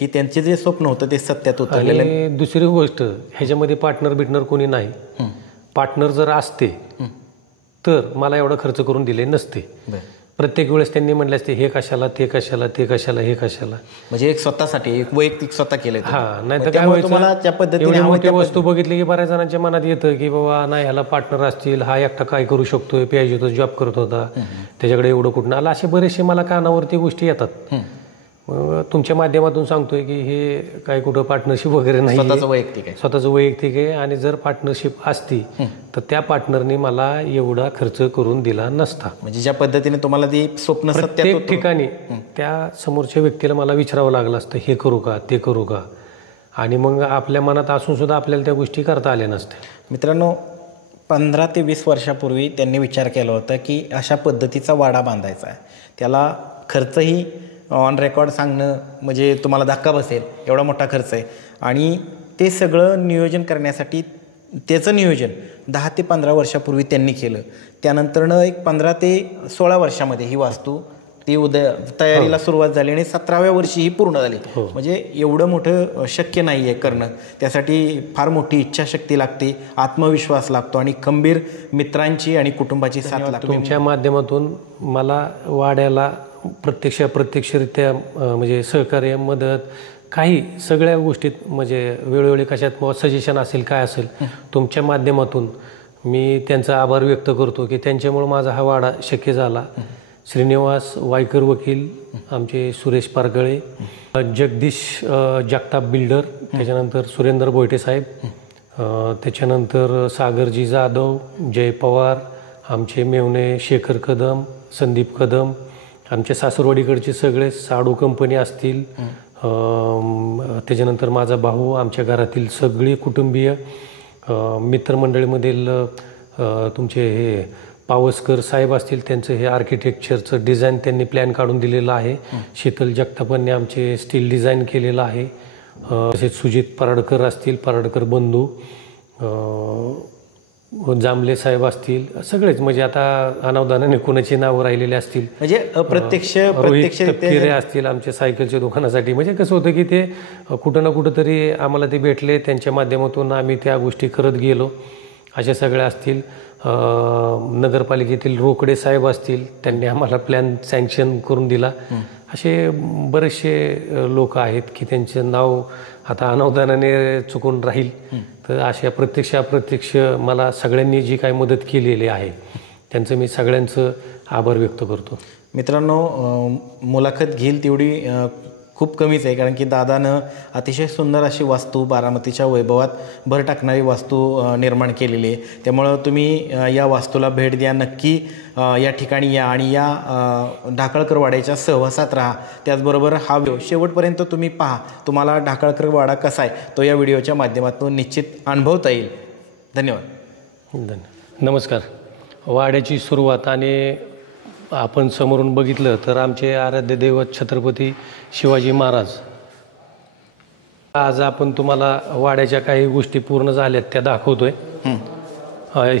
ही त्यांचे जे स्वप्न होतं ते सत्यात उतरलेलं. आणि दुसरी गोष्ट, ह्याच्यामध्ये पार्टनर कोणी नाही. पार्टनर जर असते तर मला एवढा खर्च करून दिले नसते. प्रत्येक वेळेस त्यांनी म्हटले असते हे कशाला, ते कशाला, ते कशाला, हे कशाला. म्हणजे एक स्वतःसाठी एक वैयक्तिक स्वतः केलं. हां, नाही तर काय व्हायचं, एवढी मोठी वस्तू बघितली की बऱ्याच जणांच्या मनात येतं की बाबा नाही ह्याला पार्टनर असतील, हा एकटा काय करू शकतोय, PIGत जॉब करत होता, त्याच्याकडे एवढं कुठं आलं, असे बरेचसे मला कानावरती गोष्टी येतात. तुमच्या माध्यमातून सांगतोय की हे काय कुठं पार्टनरशिप वगैरे नाही, स्वतःचं वैयक्तिक आहे. आणि जर पार्टनरशिप असती तर त्या पार्टनरने मला एवढा खर्च करून दिला नसता. म्हणजे ज्या पद्धतीने तुम्हाला ती स्वप्न प्रत्येक ठिकाणी त्या समोरच्या व्यक्तीला मला विचारावं लागलं असतं हे करू का, ते करू का, आणि मग आपल्या मनात असून सुद्धा आपल्याला त्या गोष्टी करता आल्या नसत्या. मित्रांनो, 15 ते 20 वर्षापूर्वी त्यांनी विचार केला होता की अशा पद्धतीचा वाडा बांधायचा आहे. त्याला खर्चही ऑन रेकॉर्ड सांगणं म्हणजे तुम्हाला धक्का बसेल, एवढा मोठा खर्च आहे. आणि ते सगळं नियोजन करण्यासाठी त्याचं नियोजन 10 ते 15 वर्षापूर्वी त्यांनी केलं. त्यानंतरनं एक 15 ते 16 वर्षामध्ये ही वास्तू ती तयारीला सुरुवात झाली आणि 17व्या वर्षी ही पूर्ण झाली. म्हणजे एवढं मोठं शक्य नाही आहे करणं. त्यासाठी फार मोठी इच्छाशक्ती लागते, आत्मविश्वास लागतो आणि खंबीर मित्रांची आणि कुटुंबाची साथ लागते. तुमच्या माध्यमातून मला वाड्याला प्रत्यक्षरित्या म्हणजे सहकार्य, मदत, काही सगळ्या गोष्टीत म्हणजे वेळोवेळी कशात सजेशन असेल, काय असेल, तुमच्या माध्यमातून मी त्यांचा आभार व्यक्त करतो की त्यांच्यामुळे माझा हा वाडा शक्य झाला. श्रीनिवास वायकर वकील, आमचे सुरेश पारगळे, जगदीश जगताप बिल्डर, त्याच्यानंतर सुरेंद्र बोयटे साहेब, त्याच्यानंतर सागरजी जाधव, जय पवार, आमचे मेवणे शेखर कदम, संदीप कदम, आमचे सासूरवाडीकडचे सगळे साडू कंपनी असतील, त्याच्यानंतर माझा भाऊ, आमच्या घरातील सगळी कुटुंबीय, मित्रमंडळीमधील तुमचे हे पावसकर साहेब असतील, त्यांचं हे आर्किटेक्चरचं डिझाईन त्यांनी प्लॅन काढून दिलेलं आहे. शीतल जगतापांनी आमचे स्टील डिझाईन केलेलं आहे. तसेच सुजित पराडकर असतील, पराडकर बंधू, जांभले साहेब असतील, सगळेच म्हणजे आता अनावधानाने कोणाची नावं राहिलेले असतील, म्हणजे अप्रत्यक्ष फिरे असतील आमच्या सायकलच्या दुकानासाठी. म्हणजे कसं होतं की ते कुठं ना कुठं तरी आम्हाला ते भेटले, त्यांच्या माध्यमातून आम्ही त्या गोष्टी करत गेलो. अशा सगळ्या असतील. नगरपालिकेतील रोकडे साहेब असतील, त्यांनी आम्हाला प्लॅन सँक्शन करून दिला. असे बरेचसे लोक आहेत की त्यांचं नाव आता अनावधानाने चुकून राहील. तर अशा अप्रत्यक्ष मला सगळ्यांनी जी काही मदत केलेली आहे त्यांचं मी सगळ्यांचं आभार व्यक्त करतो. मित्रांनो, मुलाखत घेईल तेवढी खूप कमीच आहे, कारण की दादानं अतिशय सुंदर अशी वास्तू, बारामतीच्या वैभवात भर टाकणारी वास्तू निर्माण केलेली आहे. त्यामुळं तुम्ही या वास्तूला भेट द्या, नक्की या ठिकाणी या आणि या ढाकळकर वाड्याच्या सहवासात राहा. त्याचबरोबर हा व्हिडिओ शेवटपर्यंत तुम्ही पहा. तुम्हाला ढाकळकर वाडा कसा आहे तो या व्हिडिओच्या माध्यमातून निश्चित अनुभवता येईल. धन्यवाद. नमस्कार. वाड्याची सुरुवात आणि आपण समोरून बघितलं तर आमचे आराध्य दैवत छत्रपती शिवाजी महाराज. आज आपण तुम्हाला वाड्याच्या काही गोष्टी पूर्ण झाल्यात त्या दाखवतोय.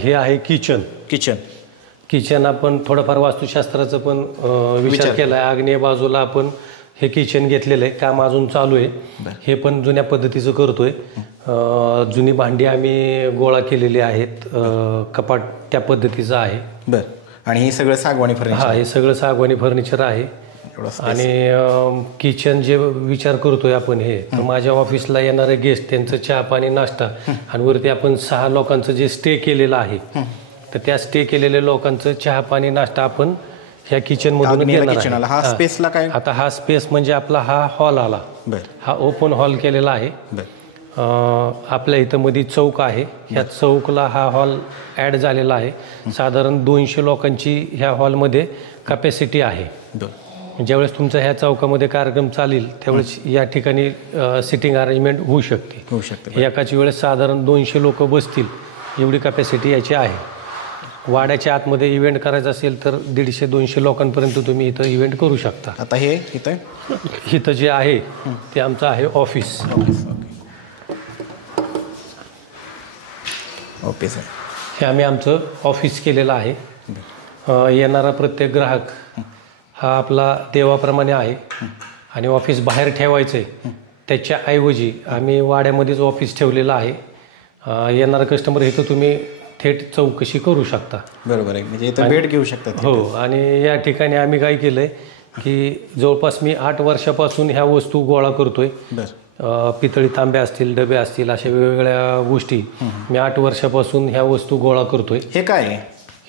हे आहे किचन. आपण थोडंफार वास्तुशास्त्राचं पण विचार केला आहे. आग्नेय बाजूला आपण हे किचन घेतलेलं आहे, काम अजून चालू आहे. हे पण जुन्या पद्धतीचं करतोय. जुनी भांडी आम्ही गोळा केलेली आहेत, कपाट त्या पद्धतीचं आहे. बरं. आणि हे सगळं सागवानी फर्निचर? हा, हे सगळं सागवानी फर्निचर आहे. आणि किचन जे विचार करतोय आपण हे, तर माझ्या ऑफिसला येणारे गेस्ट त्यांचं चहा पाणी नाश्ता, आणि वरती आपण 6 लोकांचं जे स्टे केलेलं आहे, तर त्या स्टे केलेल्या लोकांचं चहा पाणी नाश्ता आपण ह्या किचन मधून घेणार आहे. आता हा स्पेस म्हणजे आपला हा हॉल आला, हा ओपन हॉल केलेला आहे. आपल्या इथं मध्ये चौक आहे, ह्या चौकला हा हॉल ॲड झालेला आहे. साधारण 200 लोकांची ह्या हॉलमध्ये कॅपॅसिटी आहे. ज्यावेळेस तुमचा ह्या चौकामध्ये कार्यक्रम चालेल त्यावेळेस या ठिकाणी सिटिंग अरेंजमेंट होऊ शकते. एकाच वेळेस साधारण 200 लोक बसतील एवढी कॅपॅसिटी याची आहे. वाड्याच्या आतमध्ये इव्हेंट करायचा असेल तर 150-200 लोकांपर्यंत तुम्ही इथं इव्हेंट करू शकता. आता हे इथं जे आहे ते आमचं आहे ऑफिस. हे आम्ही आमचं ऑफिस केलेलं आहे. येणारा प्रत्येक ग्राहक हा आपला देवाप्रमाणे आहे आणि ऑफिस बाहेर ठेवायचं आहे त्याच्याऐवजी आम्ही वाड्यामध्येच ऑफिस ठेवलेलं आहे. येणारा कस्टमर इथं तुम्ही थेट चौकशी करू शकता. बरोबर आहे, म्हणजे इथं भेट घेऊ शकतात. हो, आणि या ठिकाणी आम्ही काय केलं आहे की जवळपास मी 8 वर्षापासून ह्या वस्तू गोळा करतोय. पितळी तांबे असतील, डबे असतील, अशा वेगवेगळ्या गोष्टी मी 8 वर्षापासून ह्या वस्तू गोळा करतोय. हे काय आहे?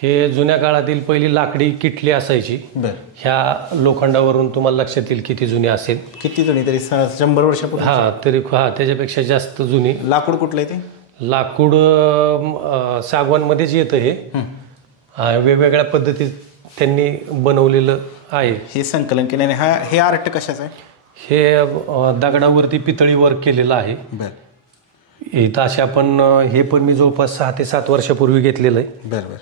हे जुन्या काळातील पहिली लाकडी किटली असायची. ह्या लोखंडावरून तुम्हाला लक्षात येईल किती जुनी असेल. किती जुनी? तरी 100 वर्षापूर्वी. तरी त्याच्यापेक्षा जास्त जुनी. लाकूड कुठलं आहे ते? लाकूड सागवानमध्येच येतं हे. वेगवेगळ्या पद्धतीत त्यांनी बनवलेलं आहे. हे संकलन केल्याने हे आर्ट कशाचं आहे? हे दगडावरती पितळी वर्क केलेलं आहे. इथं अशा आपण हे पण मी जवळपास 6 ते 7 वर्षापूर्वी घेतलेलं आहे. बरं.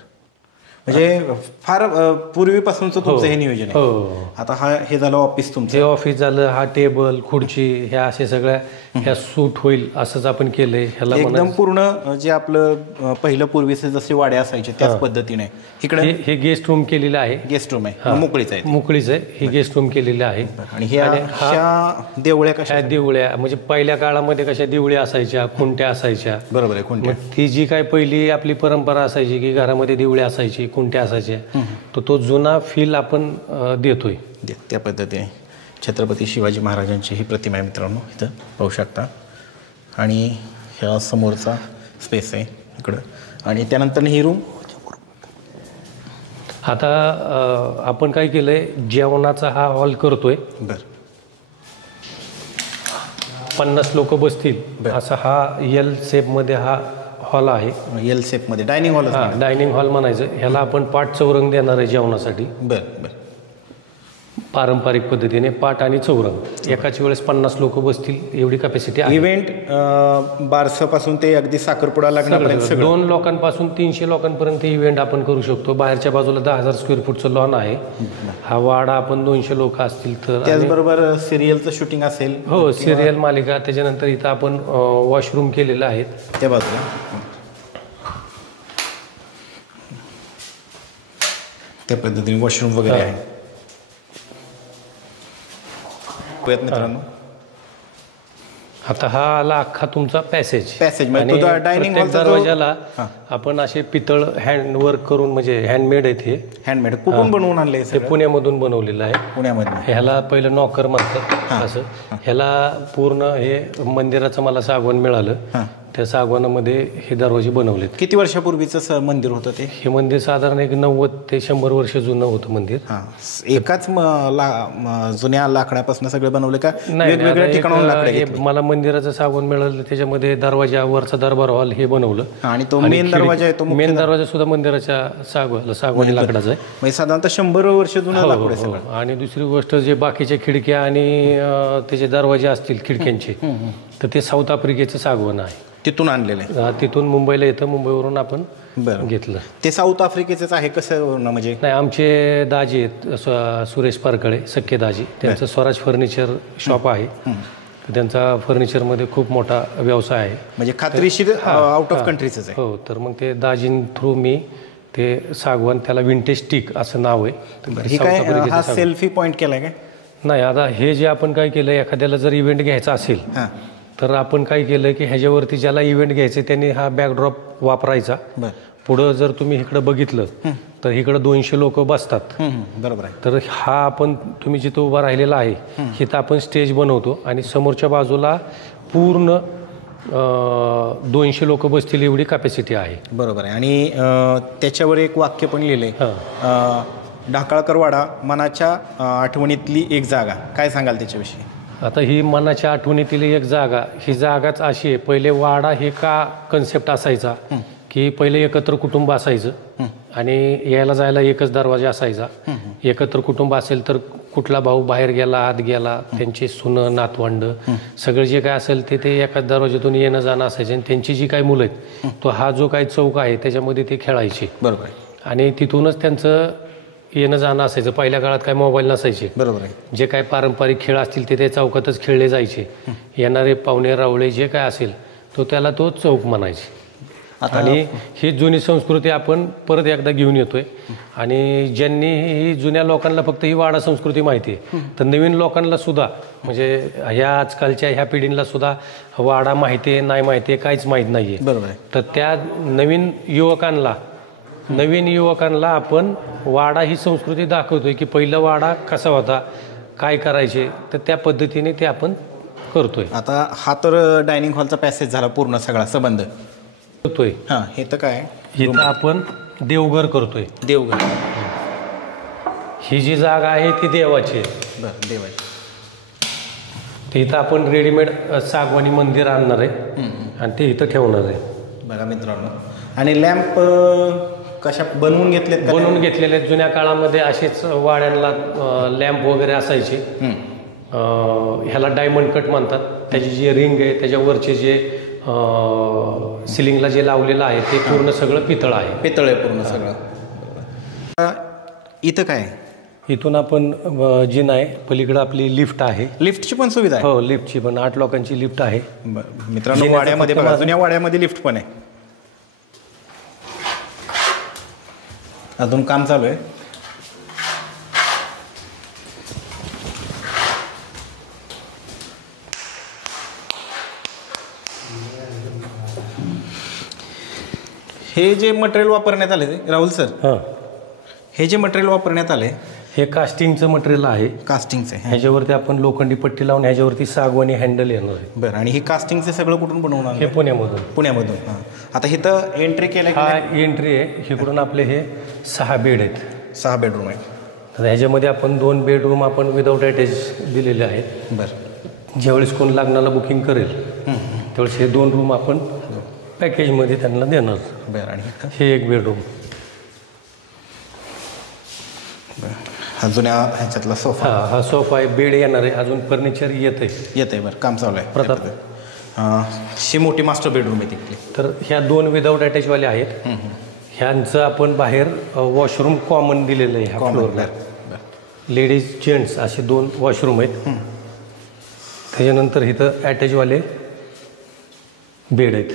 म्हणजे फार पूर्वीपासूनचं तुमचं हे नियोजन आहे. हो. आता हे झालं ऑफिस तुमचं. हे ऑफिस झालं, हा टेबल खुर्ची ह्या असे सगळ्या ह्या सूट होईल असंच आपण केलंय. ह्याला एकदम पूर्ण जे आपलं पहिलं पूर्वीचे जसे वाडे असायचे त्याच पद्धतीने. इकडे हे गेस्ट रूम केलेलं आहे. गेस्ट रूम आहे, मोकळीच आहे. मोकळीच आहे. ही गेस्ट रूम केलेली आहे. आणि ह्या देवळ्या कशा? देवळ्या म्हणजे पहिल्या काळामध्ये कशा देवळ्या असायच्या, खुंट्या असायच्या. बरोबर आहे, खुंट्या. ती जी काय पहिली आपली परंपरा असायची की घरामध्ये देवळ्या असायची, खुंट्या असायच्या, तो जुना फील आपण देतोय. त्या पद्धतीने छत्रपती शिवाजी महाराजांची ही प्रतिमा आहे मित्रांनो, इथं पाहू शकता. आणि ह्या समोरचा स्पेस आहे इकडं. आणि त्यानंतर ही रूम. आता आपण काय केलंय, जेवणाचा हा हॉल करतोय. 50 लोक बसतील असा हा एल शेपमध्ये हा हॉल आहे. एल शेपमध्ये डायनिंग हॉल. डायनिंग हॉल म्हणायचं. ह्याला आपण पाट चौरंग देणार आहे जेवणासाठी. पारंपरिक पद्धतीने पाट आणि चौरंग. एकाच वेळेस 50 लोक बसतील एवढी कॅपॅसिटी आहे. इव्हेंट बारसापासून ते अगदी साखरपुडा लागण्यापर्यंत 2 लोकांपासून 300 लोकांपर्यंत इव्हेंट आपण करू शकतो. बाहेरच्या बाजूला 10,000 स्क्वेअर फूटचं लॉन आहे. हा वाडा आपण 200 लोक असतील तर. त्याचबरोबर सिरियलचं शूटिंग असेल. हो, सिरियल मालिका. त्याच्यानंतर इथं आपण वॉशरूम केलेलं आहेत त्या बाजूला. त्या पद्धतीने वॉशरूम वगैरे आहे मित्रांनो. आता हा आला अख्खा तुमचा पॅसेज. म्हणजे डायनिंग हॉल दरवाजाला आपण असे पितळ हँडवर्क करून, म्हणजे हँडमेड आहेत. हे हँडमेड कुठून बनवून आणले? हे पुण्यामधून बनवलेलं आहे. पुण्यामध्ये. ह्याला पहिलं नॉकर म्हणतात असं. ह्याला पूर्ण हे मंदिराचं मला सागवान मिळालं. त्या सागवानामध्ये हे दरवाजे बनवलेत. किती वर्षापूर्वीचं मंदिर होतं ते? हे मंदिर साधारण एक 90 ते 100 वर्ष जुनं होतं मंदिर. एकाच जुन्या लाकडापासून सगळं बनवलं का वेगवेगळ्या ठिकाणाहून लाकडं? मला मंदिराचं सागवान मिळालं. त्याच्यामध्ये दरवाजा, वरचा दरबार हॉल हे बनवलं. आणि तो मेन दरवाजा आहे, तो मेन दरवाजा सुद्धा मंदिराच्या सागवानी लाकडाचा आहे. म्हणजे साधारणतः 100 वर्ष जुनं लाकूड आहे. आणि दुसरी गोष्ट, जे बाकीच्या खिडक्या आणि त्याचे दरवाजे असतील खिडक्यांचे, तर ते साऊथ आफ्रिकेचं सागवान आहे. तिथून आणलेलं आहे. तिथून मुंबईला येतं. मुंबईवरून आपण घेतलं. ते साऊथ आफ्रिकेचंच आहे कसं? म्हणजे नाही, आमचे दाजी आहेत सुरेश पारकळे, सख्खे दाजी. त्यांचं स्वराज फर्निचर शॉप आहे. त्यांचा फर्निचरमध्ये खूप मोठा व्यवसाय आहे. म्हणजे खात्रीशीर आउट ऑफ कंट्रीच आहे. हो, तर मग ते दाजीं थ्रू मी ते सागवान, त्याला विंटेज टीक असं नाव आहे. हा सेल्फी पॉईंट केलाय काय? नाही, आता हे जे आपण काय केलं, एखाद्याला जर इव्हेंट घ्यायचा असेल तर आपण काय केलं की ह्याच्यावरती ज्याला इव्हेंट घ्यायचे त्यांनी हा बॅकड्रॉप वापरायचा. पुढं जर तुम्ही इकडं बघितलं तर इकडं 200 लोक बसतात. बरोबर आहे. तर हा आपण, तुम्ही जिथं उभा राहिलेला आहे इथं आपण स्टेज बनवतो आणि समोरच्या बाजूला पूर्ण 200 लोक बसतील एवढी कॅपॅसिटी आहे. बरोबर आहे. आणि त्याच्यावर एक वाक्य पण लिहिलंय, ढाकाळकर वाडा मनाच्या आठवणीतली एक जागा. काय सांगाल त्याच्याविषयी? आता ही मनाच्या आठवणीतील एक जागा, ही जागाच अशी आहे. पहिले वाडा हे का कन्सेप्ट असायचा की पहिले एकत्र कुटुंब असायचं आणि यायला जायला एकच दरवाजा असायचा. एकत्र कुटुंब असेल तर कुठला भाऊ बाहेर गेला, आत गेला, त्यांचे सुनं, नातवंड सगळं जे काय असेल ते एकाच दरवाज्यातून येणं जाणं असायचं. आणि त्यांची जी काही मुलं आहेत, तो हा जो काही चौक आहे त्याच्यामध्ये ते खेळायचे. बरोबर. आणि तिथूनच त्यांचं येणं जाणं असायचं. पहिल्या काळात काय मोबाईल नसायचे. बरोबर आहे. जे काय पारंपरिक खेळ असतील ते त्या चौकातच खेळले जायचे. येणारे पाहुणे रावळे जे काय असेल तो त्याला तो चौक म्हणायचे. आणि ही जुनी संस्कृती आपण परत एकदा घेऊन येतोय आणि ज्यांनी ही जुन्या लोकांना फक्त ही वाडा संस्कृती माहिती आहे तर नवीन लोकांना सुद्धा म्हणजे ह्या आजकालच्या ह्या पिढीला सुद्धा वाडा माहिती आहे नाही माहिती आहे काहीच माहीत नाही आहे. बरोबर आहे. तर त्या नवीन युवकांना आपण वाडा ही संस्कृती दाखवतोय की पहिला वाडा कसा होता काय करायचे तर त्या पद्धतीने ते आपण करतोय. आता हा तर डायनिंग हॉलचा पॅसेज झाला पूर्ण सगळा संबंध करतोय. हां हे तर काय इथं आपण देवघर करतोय. देवघर. ही जी जागा आहे ती देवाची आहे. बरं देवाची. ते इथं आपण रेडीमेड सागवानी मंदिर आणणार आहे आणि ते इथं ठेवणार आहे. बघा मित्रांनो आणि लॅम्प कशा बनवून घेतलेत का? बनवून घेतलेले जुन्या काळामध्ये असेच वाड्यांना लॅम्प वगैरे असायचे. ह्याला डायमंड कट म्हणतात. त्याची जी रिंग आहे त्याच्यावरचे जे सिलिंगला जे लावलेलं आहे ते पूर्ण सगळं पितळ आहे. पितळ आहे पूर्ण सगळं. इथं काय इथून आपण जिना आहे पलीकडं आपली लिफ्ट आहे. लिफ्टची पण सुविधा आहे? हो लिफ्टची पण 8 लोकांची लिफ्ट आहे. मित्रांनो वाड्यामध्ये बघा जुन्या वाड्यामध्ये लिफ्ट पण आहे. अजून काम चालू आहे. हे जे मटेरियल वापरण्यात आले राहुल सर हां हे जे मटेरियल वापरण्यात आले हे कास्टिंगचं मटेरियल आहे. कास्टिंगचे. ह्याच्यावरती आपण लोखंडी पट्टी लावून ह्याच्यावरती सागवानी हँडल येणार आहे. बरं आणि हे कास्टिंगचे सगळं कुठून बनवणार? हे पुण्यामधून. पुण्यामधून. हां आता इथं एंट्री केलं हा एंट्री आहे. इकडून आपले हे 6 बेड आहेत. 6 बेडरूम आहे. तर ह्याच्यामध्ये आपण 2 बेडरूम आपण विदाऊट अटॅच दिलेले आहेत. बरं ज्यावेळेस कोण लग्नाला बुकिंग करेल त्यावेळेस हे 2 रूम आपण पॅकेजमध्ये त्यांना देणार. बरं आणि हे 1 बेडरूम. हा जुन्या ह्याच्यातला सोफा. हा सोफा आहे. बेड येणार आहे. अजून फर्निचर येत आहे. बरं काम चालू आहे. प्रताप ही मोठी मास्टर बेडरूम आहे तिथली. तर ह्या 2 विदाऊट अटॅचवाले आहेत. ह्यांचं आपण बाहेर वॉशरूम कॉमन दिलेलं आहे ह्या फ्लोअरला. लेडीज जेंट्स असे 2 वॉशरूम आहेत. त्याच्यानंतर इथं अटॅचवाले बेड आहेत.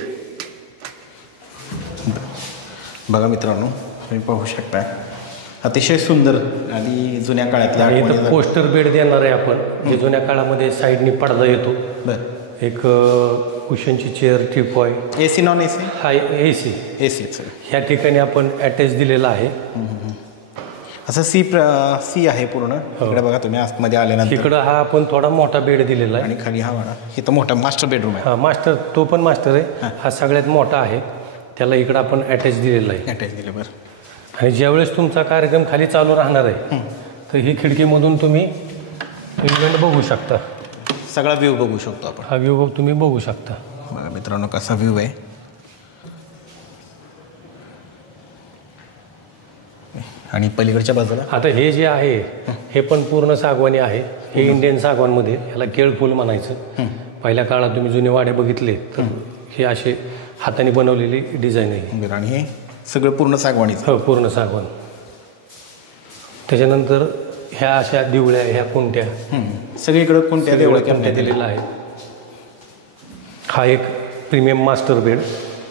बघा मित्रांनो तुम्ही पाहू शकता अतिशय सुंदर आणि जुन्या काळातल्या. इथं पोस्टर बेड देणार आहे आपण जे जुन्या काळामध्ये साईडनी पडदा येतो. बरं एक कुशनची chair teapoy. AC non AC? हा AC. ह्या ठिकाणी आपण अटॅच दिलेला आहे. असं सी आहे पूर्ण. इकडे बघा तुम्ही आतमध्ये आल्यानंतर इकडं हा आपण थोडा मोठा बेड दिलेला आहे आणि खाली हा वाडा. इथं मोठा मास्टर बेडरूम आहे. हा मास्टर तो पण मास्टर आहे. हा सगळ्यात मोठा आहे. त्याला इकडं आपण अटॅच दिलेला आहे. अटॅच दिले. बरं आणि ज्यावेळेस तुमचा कार्यक्रम खाली चालू राहणार आहे तर ही खिडकीमधून तुम्ही इव्हेंट बघू शकता. सगळा व्ह्यू बघू शकतो आपण. हा व्ह्यू तुम्ही बघू शकता. बघा मित्रांनो कसा व्ह्यू आहे. आणि पलीकडच्या बाजूला आता हे जे आहे हे पण पूर्ण सागवानी आहे. हे इंडियन सागवानमध्ये ह्याला केळफूल म्हणायचं. पहिल्या काळात तुम्ही जुने वाडे बघितले तर हे असे हाताने बनवलेली डिझाईन आहे. आणि हे सगळं पूर्ण सागवाणीचं. हो पूर्ण सागवान. त्याच्यानंतर ह्या अशा दिवळ्या ह्या कुंट्या सगळीकडे कोणत्या कुंट्या दिलेल्या आहेत. हा एक premium master bed.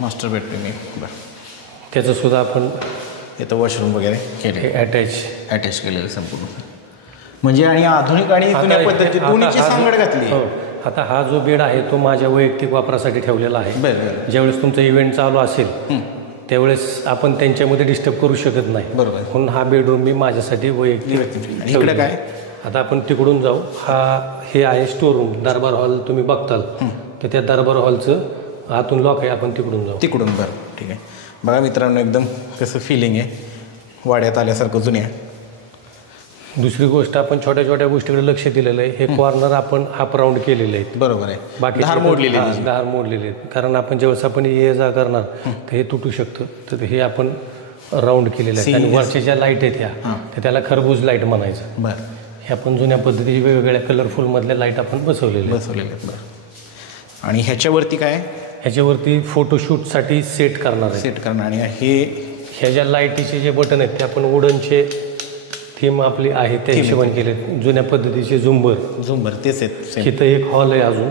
Master bed premium. बरं त्याचं सुद्धा आपण इथं वॉशरूम वगैरे केले अटॅच केलेलं संपूर्ण. म्हणजे आणि आधुनिक आणि जुन्या पद्धती दोन्हीची सांगड घातली. हो आता हा जो बेड आहे तो माझ्या वैयक्तिक वापरासाठी ठेवलेला आहे. बरं ज्यावेळेस तुमचं इव्हेंट चालू असेल त्यावेळेस आपण त्यांच्यामध्ये डिस्टर्ब करू शकत नाही. बरोबर. म्हणून हा बेडरूम मी माझ्यासाठी वैयक्तिक. इकडे काय आता आपण तिकडून जाऊ. हे आहे स्टोर रूम. दरबार हॉल तुम्ही बघताल तर त्या दरबार हॉलचं आतून लॉक आहे. आपण तिकडून जाऊ. तिकडून. बरं ठीक आहे. बघा मित्रांनो एकदम कसं फिलिंग आहे वाड्यात आल्यासारखं जुन्या. दुसरी गोष्ट आपण छोट्या छोट्या गोष्टीकडे लक्ष दिलेलं आहे. हे कॉर्नर आपण हाफ राऊंड केलेले आहेत. बरोबर आहे. बाकी धार मोडलेले आहेत. कारण आपण ज्यावेळेस आपण ये जा करणार तर हे तुटू शकतं. तर हे आपण राऊंड केलेलं आहे. आणि वरच्या ज्या लाईट आहेत ह्या त्याला खरबूज लाईट म्हणायचं. बरं हे आपण जुन्या पद्धतीचे वेगवेगळ्या कलरफुलमधल्या लाईट आपण बसवलेले आहेत. बरं आणि ह्याच्यावरती काय ह्याच्यावरती फोटोशूटसाठी सेट करणार आणि ह्या ज्या लाईटीचे जे बटन आहेत ते आपण वुडनचे थीम आपली आहे त्या हिशोबाने केले. जुन्या पद्धतीचे झुंबर तेच आहेत. इथं एक हॉल आहे अजून.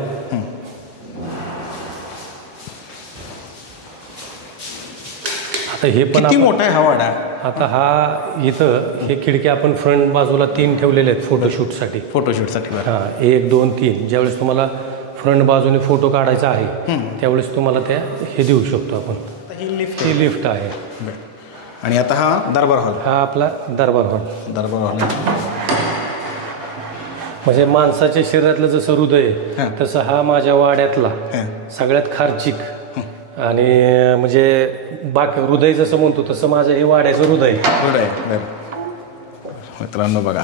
आता हे पण किती मोठा आहे हा वाडा? आता हा इथं हे खिडक्या आपण फ्रंट बाजूला 3 ठेवलेले आहेत फोटोशूटसाठी. फोटोशूटसाठी. हां 1 2 3 ज्यावेळेस तुम्हाला फ्रंट बाजूने फोटो काढायचा आहे त्यावेळेस तुम्हाला त्या हे देऊ शकतो आपण. ही लिफ्ट आहे. आणि आता हा दरबार हॉल. हा आपला दरबार हॉल. दरबार हॉल म्हणजे माणसाच्या शरीरातलं जसं हृदय तसं हा माझ्या वाड्यातला सगळ्यात खार्चिक आणि म्हणजे बाकी हृदय जसं म्हणतो तसं माझं हे वाड्याचं हृदय. मित्रांनो बघा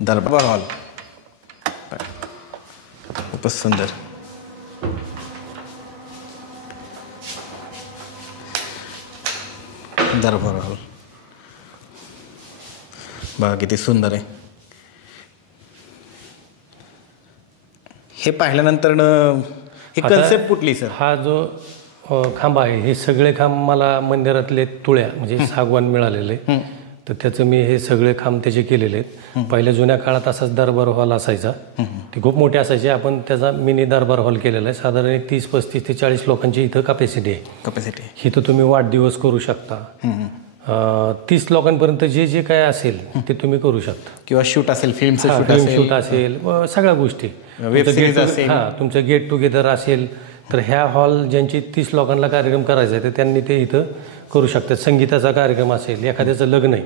दरबार हॉल खूपच सुंदर. दरबार हॉल बघा किती सुंदर आहे. हे पाहिल्यानंतर हे कन्सेप्ट कुठली सर? हा जो खांब आहे हे सगळे खांब मला मंदिरातले तुळ्या म्हणजे सागवान मिळालेले, तर त्याचं मी हे सगळे खांब त्याचे केलेले आहेत. पहिल्या जुन्या काळात असाच दरबार हॉल असायचा, ते खूप मोठे असायचे. आपण त्याचा मिनी दरबार हॉल केलेला आहे. साधारण 30 35 ते 40 लोकांची इथं कॅपॅसिटी आहे. इथं तुम्ही वाढदिवस करू शकता. 30 लोकांपर्यंत जे जे काय असेल ते तुम्ही करू शकता. किंवा शूट असेल, फिल्म शूट असेल, सगळ्या गोष्टी, वेब सिरीज असेल, तुमचं गेट टुगेदर असेल, तर ह्या हॉल ज्यांची 30 लोकांना कार्यक्रम करायचा आहे तर त्यांनी ते इथं करू शकतात. संगीताचा कार्यक्रम असेल, एखाद्याचं लग्न आहे,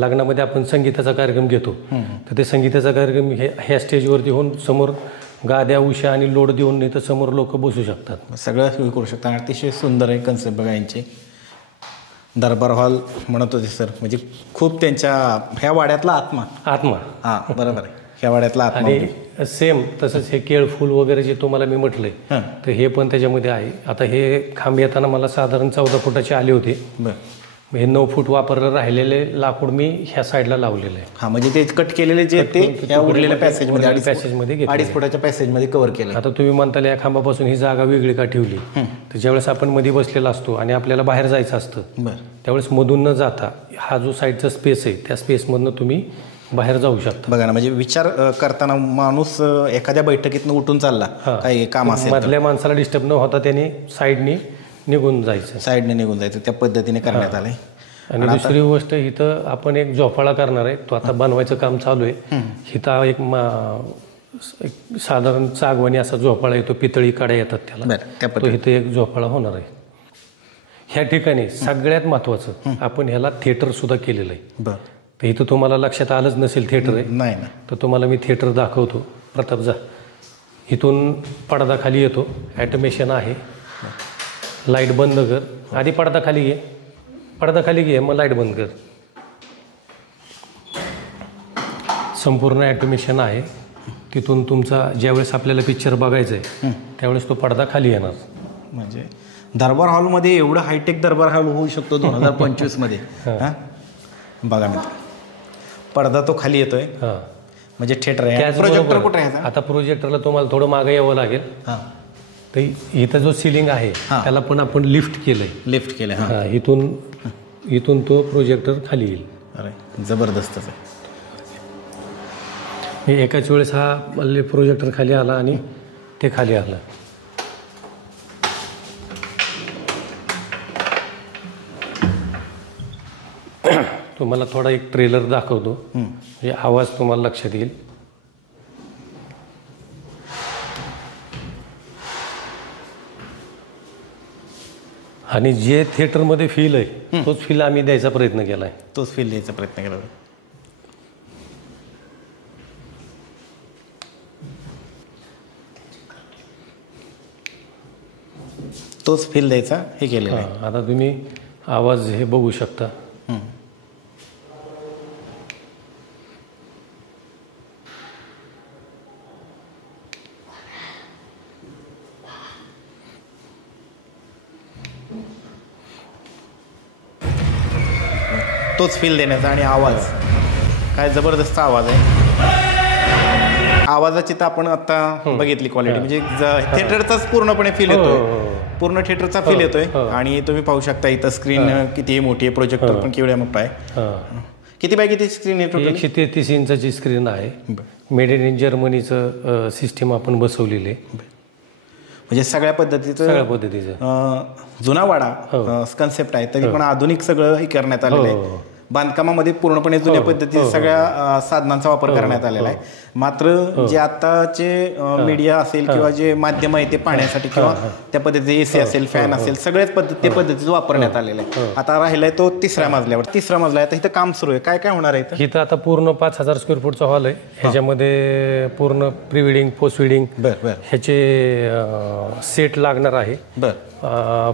लग्नामध्ये आपण संगीताचा कार्यक्रम घेतो, तर ते संगीताचा कार्यक्रम ह्या स्टेजवरती होऊन समोर गाद्या उशा आणि लोड देऊन नाही तर समोर लोक बसू शकतात. सगळं करू शकतात. अतिशय सुंदर आहे कन्सेप्ट बघा यांचे. दरबार हॉल म्हणत होते सर, म्हणजे खूप त्यांच्या ह्या वाड्यातला आत्मा. हां बरोबर आहे, ह्या वाड्यातला आत्मा. आणि सेम तसंच हे केळफूल वगैरे जे तुम्हाला मी म्हटलंय तर हे पण त्याच्यामध्ये आहे. आता हे खांब येताना मला साधारण 14 फुटाचे आले होते. हे 9 फूट वापरलं राहिलेले लाकूड मी ह्या साईडला लावलेलं आहे. हां म्हणजे ते कट केलेले जे ते ह्या उरलेल्या पॅसेजमध्ये 2.5 फुटाच्या पॅसेजमध्ये कव्हर केलं. आता तुम्ही म्हणताल या खांबापासून ही जागा वेगळी का ठेवली, तर ज्यावेळेस आपण मध्ये बसलेला असतो आणि आपल्याला बाहेर जायचं असतं त्यावेळेस मधून न जाता हा जो साईडचा स्पेस आहे त्या स्पेसमधनं तुम्ही बाहेर जाऊ शकता. बघा ना, म्हणजे विचार करताना माणूस एखाद्या बैठकीतनं उठून चालला, काही काम असेल, मधल्या माणसाला डिस्टर्ब न होता त्याने साईडने निघून जायचं, त्या पद्धतीने करण्यात आलंय. आणि दुसरी गोष्ट इथं आपण एक झोपाळा करणार आहे, तो आता बनवायचं काम चालू आहे. इथं एक साधारण सागवानी असा झोपाळा येतो, पितळी काड्या येतात त्याला, तो इथं एक झोपाळा होणार आहे. ह्या ठिकाणी सगळ्यात महत्वाचं आपण ह्याला थिएटर सुद्धा केलेलं आहे. तर इथं तुम्हाला लक्षात आलंच नसेल थिएटर आहे नाही, तर तुम्हाला मी थिएटर दाखवतो. प्रताप जा, इथून पडदा खाली येतो, ॲटोमेशन आहे. लाईट बंद कर, आधी पडदा खाली घे, मग लाईट बंद कर. संपूर्ण ॲटोमेशन आहे. तिथून तुमचा ज्यावेळेस आपल्याला पिक्चर बघायचं आहे त्यावेळेस तो पडदा खाली येणार. म्हणजे दरबार हॉलमध्ये एवढं हायटेक दरबार हॉल होऊ शकतो 2025 मध्ये. बघा मित्र, पडदा तो खाली येतोय, म्हणजे थिएटर आहे. प्रोजेक्टर कुठे आहे? आता प्रोजेक्टरला तुम्हाला थोडं मागे यावं लागेल. तर इथं जो सिलिंग आहे त्याला पण आपण लिफ्ट केलंय. इथून तो प्रोजेक्टर खाली येईल. अरे जबरदस्तच आहे. एकाच वेळेस हा प्रोजेक्टर खाली आला आणि ते खाली आलं. तुम्हाला थोडा एक ट्रेलर दाखवतो, म्हणजे आवाज तुम्हाला लक्षात येईल. आणि जे थिएटरमध्ये फील आहे तोच फील आम्ही द्यायचा प्रयत्न केला आहे. तोच फील द्यायचा हे केलेलं आहे. आता तुम्ही आवाज हे बघू शकता. तोच फील देण्याचा. आणि आवाज काय जबरदस्त आवाज आहे. आवाजाची तर आपण आता बघितली क्वालिटी, म्हणजे थिएटरचाच पूर्णपणे फील येतोय, पूर्ण थिएटरचा फील येतोय. आणि तुम्ही पाहू शकता इथं स्क्रीन किती मोठी आहे, प्रोजेक्टर पण केवढ्या मोठा आहे. किती बाय किती स्क्रीन आहे? 133 इंचाची स्क्रीन आहे. मेड इन जर्मनीचं सिस्टीम आपण बसवलेली आहे. म्हणजे सगळ्या सगळ्या पद्धतीचं पद्धतीचं जुना वाडा कन्सेप्ट आहे तरी पण आधुनिक सगळं हे करण्यात आलेलं आहे. बांधकामामध्ये पूर्णपणे जुन्या पद्धतीच्या सगळ्या साधनांचा वापर करण्यात आलेला आहे. मात्र जे आताचे मीडिया असेल किंवा जे माध्यम आहे ते पाहण्यासाठी किंवा त्या पद्धतीचे एसी असेल, फॅन असेल, सगळ्याच ते पद्धतीचं वापरण्यात आलेलं आहे. आता राहिलाय तो तिसऱ्या मजला आहे. आता इथं काम सुरू आहे. काय काय होणार आहे इथं? आता पूर्ण 5,000 स्क्वेअर फूटचा हॉल आहे. ह्याच्यामध्ये पूर्ण प्री वेडिंग, पोस्ट वेडिंग ह्याचे सेट लागणार आहे.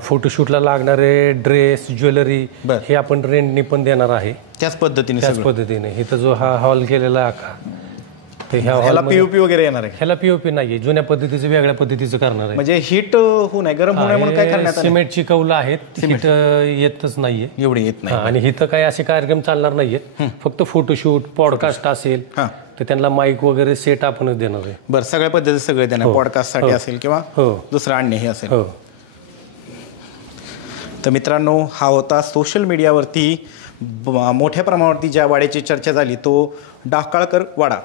फोटोशूटला लागणारे ड्रेस, ज्वेलरी हे आपण रेंटनी पण देणार आहे. त्याच पद्धतीने इथं जो हा हॉल केलेला आहे ह्याला पीओपी वगैरे येणार आहे. ह्याला पीओपी नाहीये, जुन्या पद्धतीचं वेगळ्या पद्धतीचं करणार आहे. म्हणजे हीट होऊ नये, गरम होऊ नये म्हणून काय करण्यात आलं? सिमेंटची कौलं आहेत, हीट येतच नाहीये, एवढी येत नाही. आणि इथं काही असे कार्यक्रम चालणार नाहीयेत. फक्त फोटोशूट, पॉडकास्ट असेल तर त्यांना माईक वगैरे सेट आपणच देणार आहे. बरं, सगळ्या पद्धती सगळे देणार, पॉडकास्ट साठी असेल किंवा दुसरं अन्य हे असेल. तर मित्रांनो, हा होता सोशल मीडियावरती मोठ्या प्रमाणावरती ज्या वाड्याची चर्चा झाली तो डाकाळकर वाडा.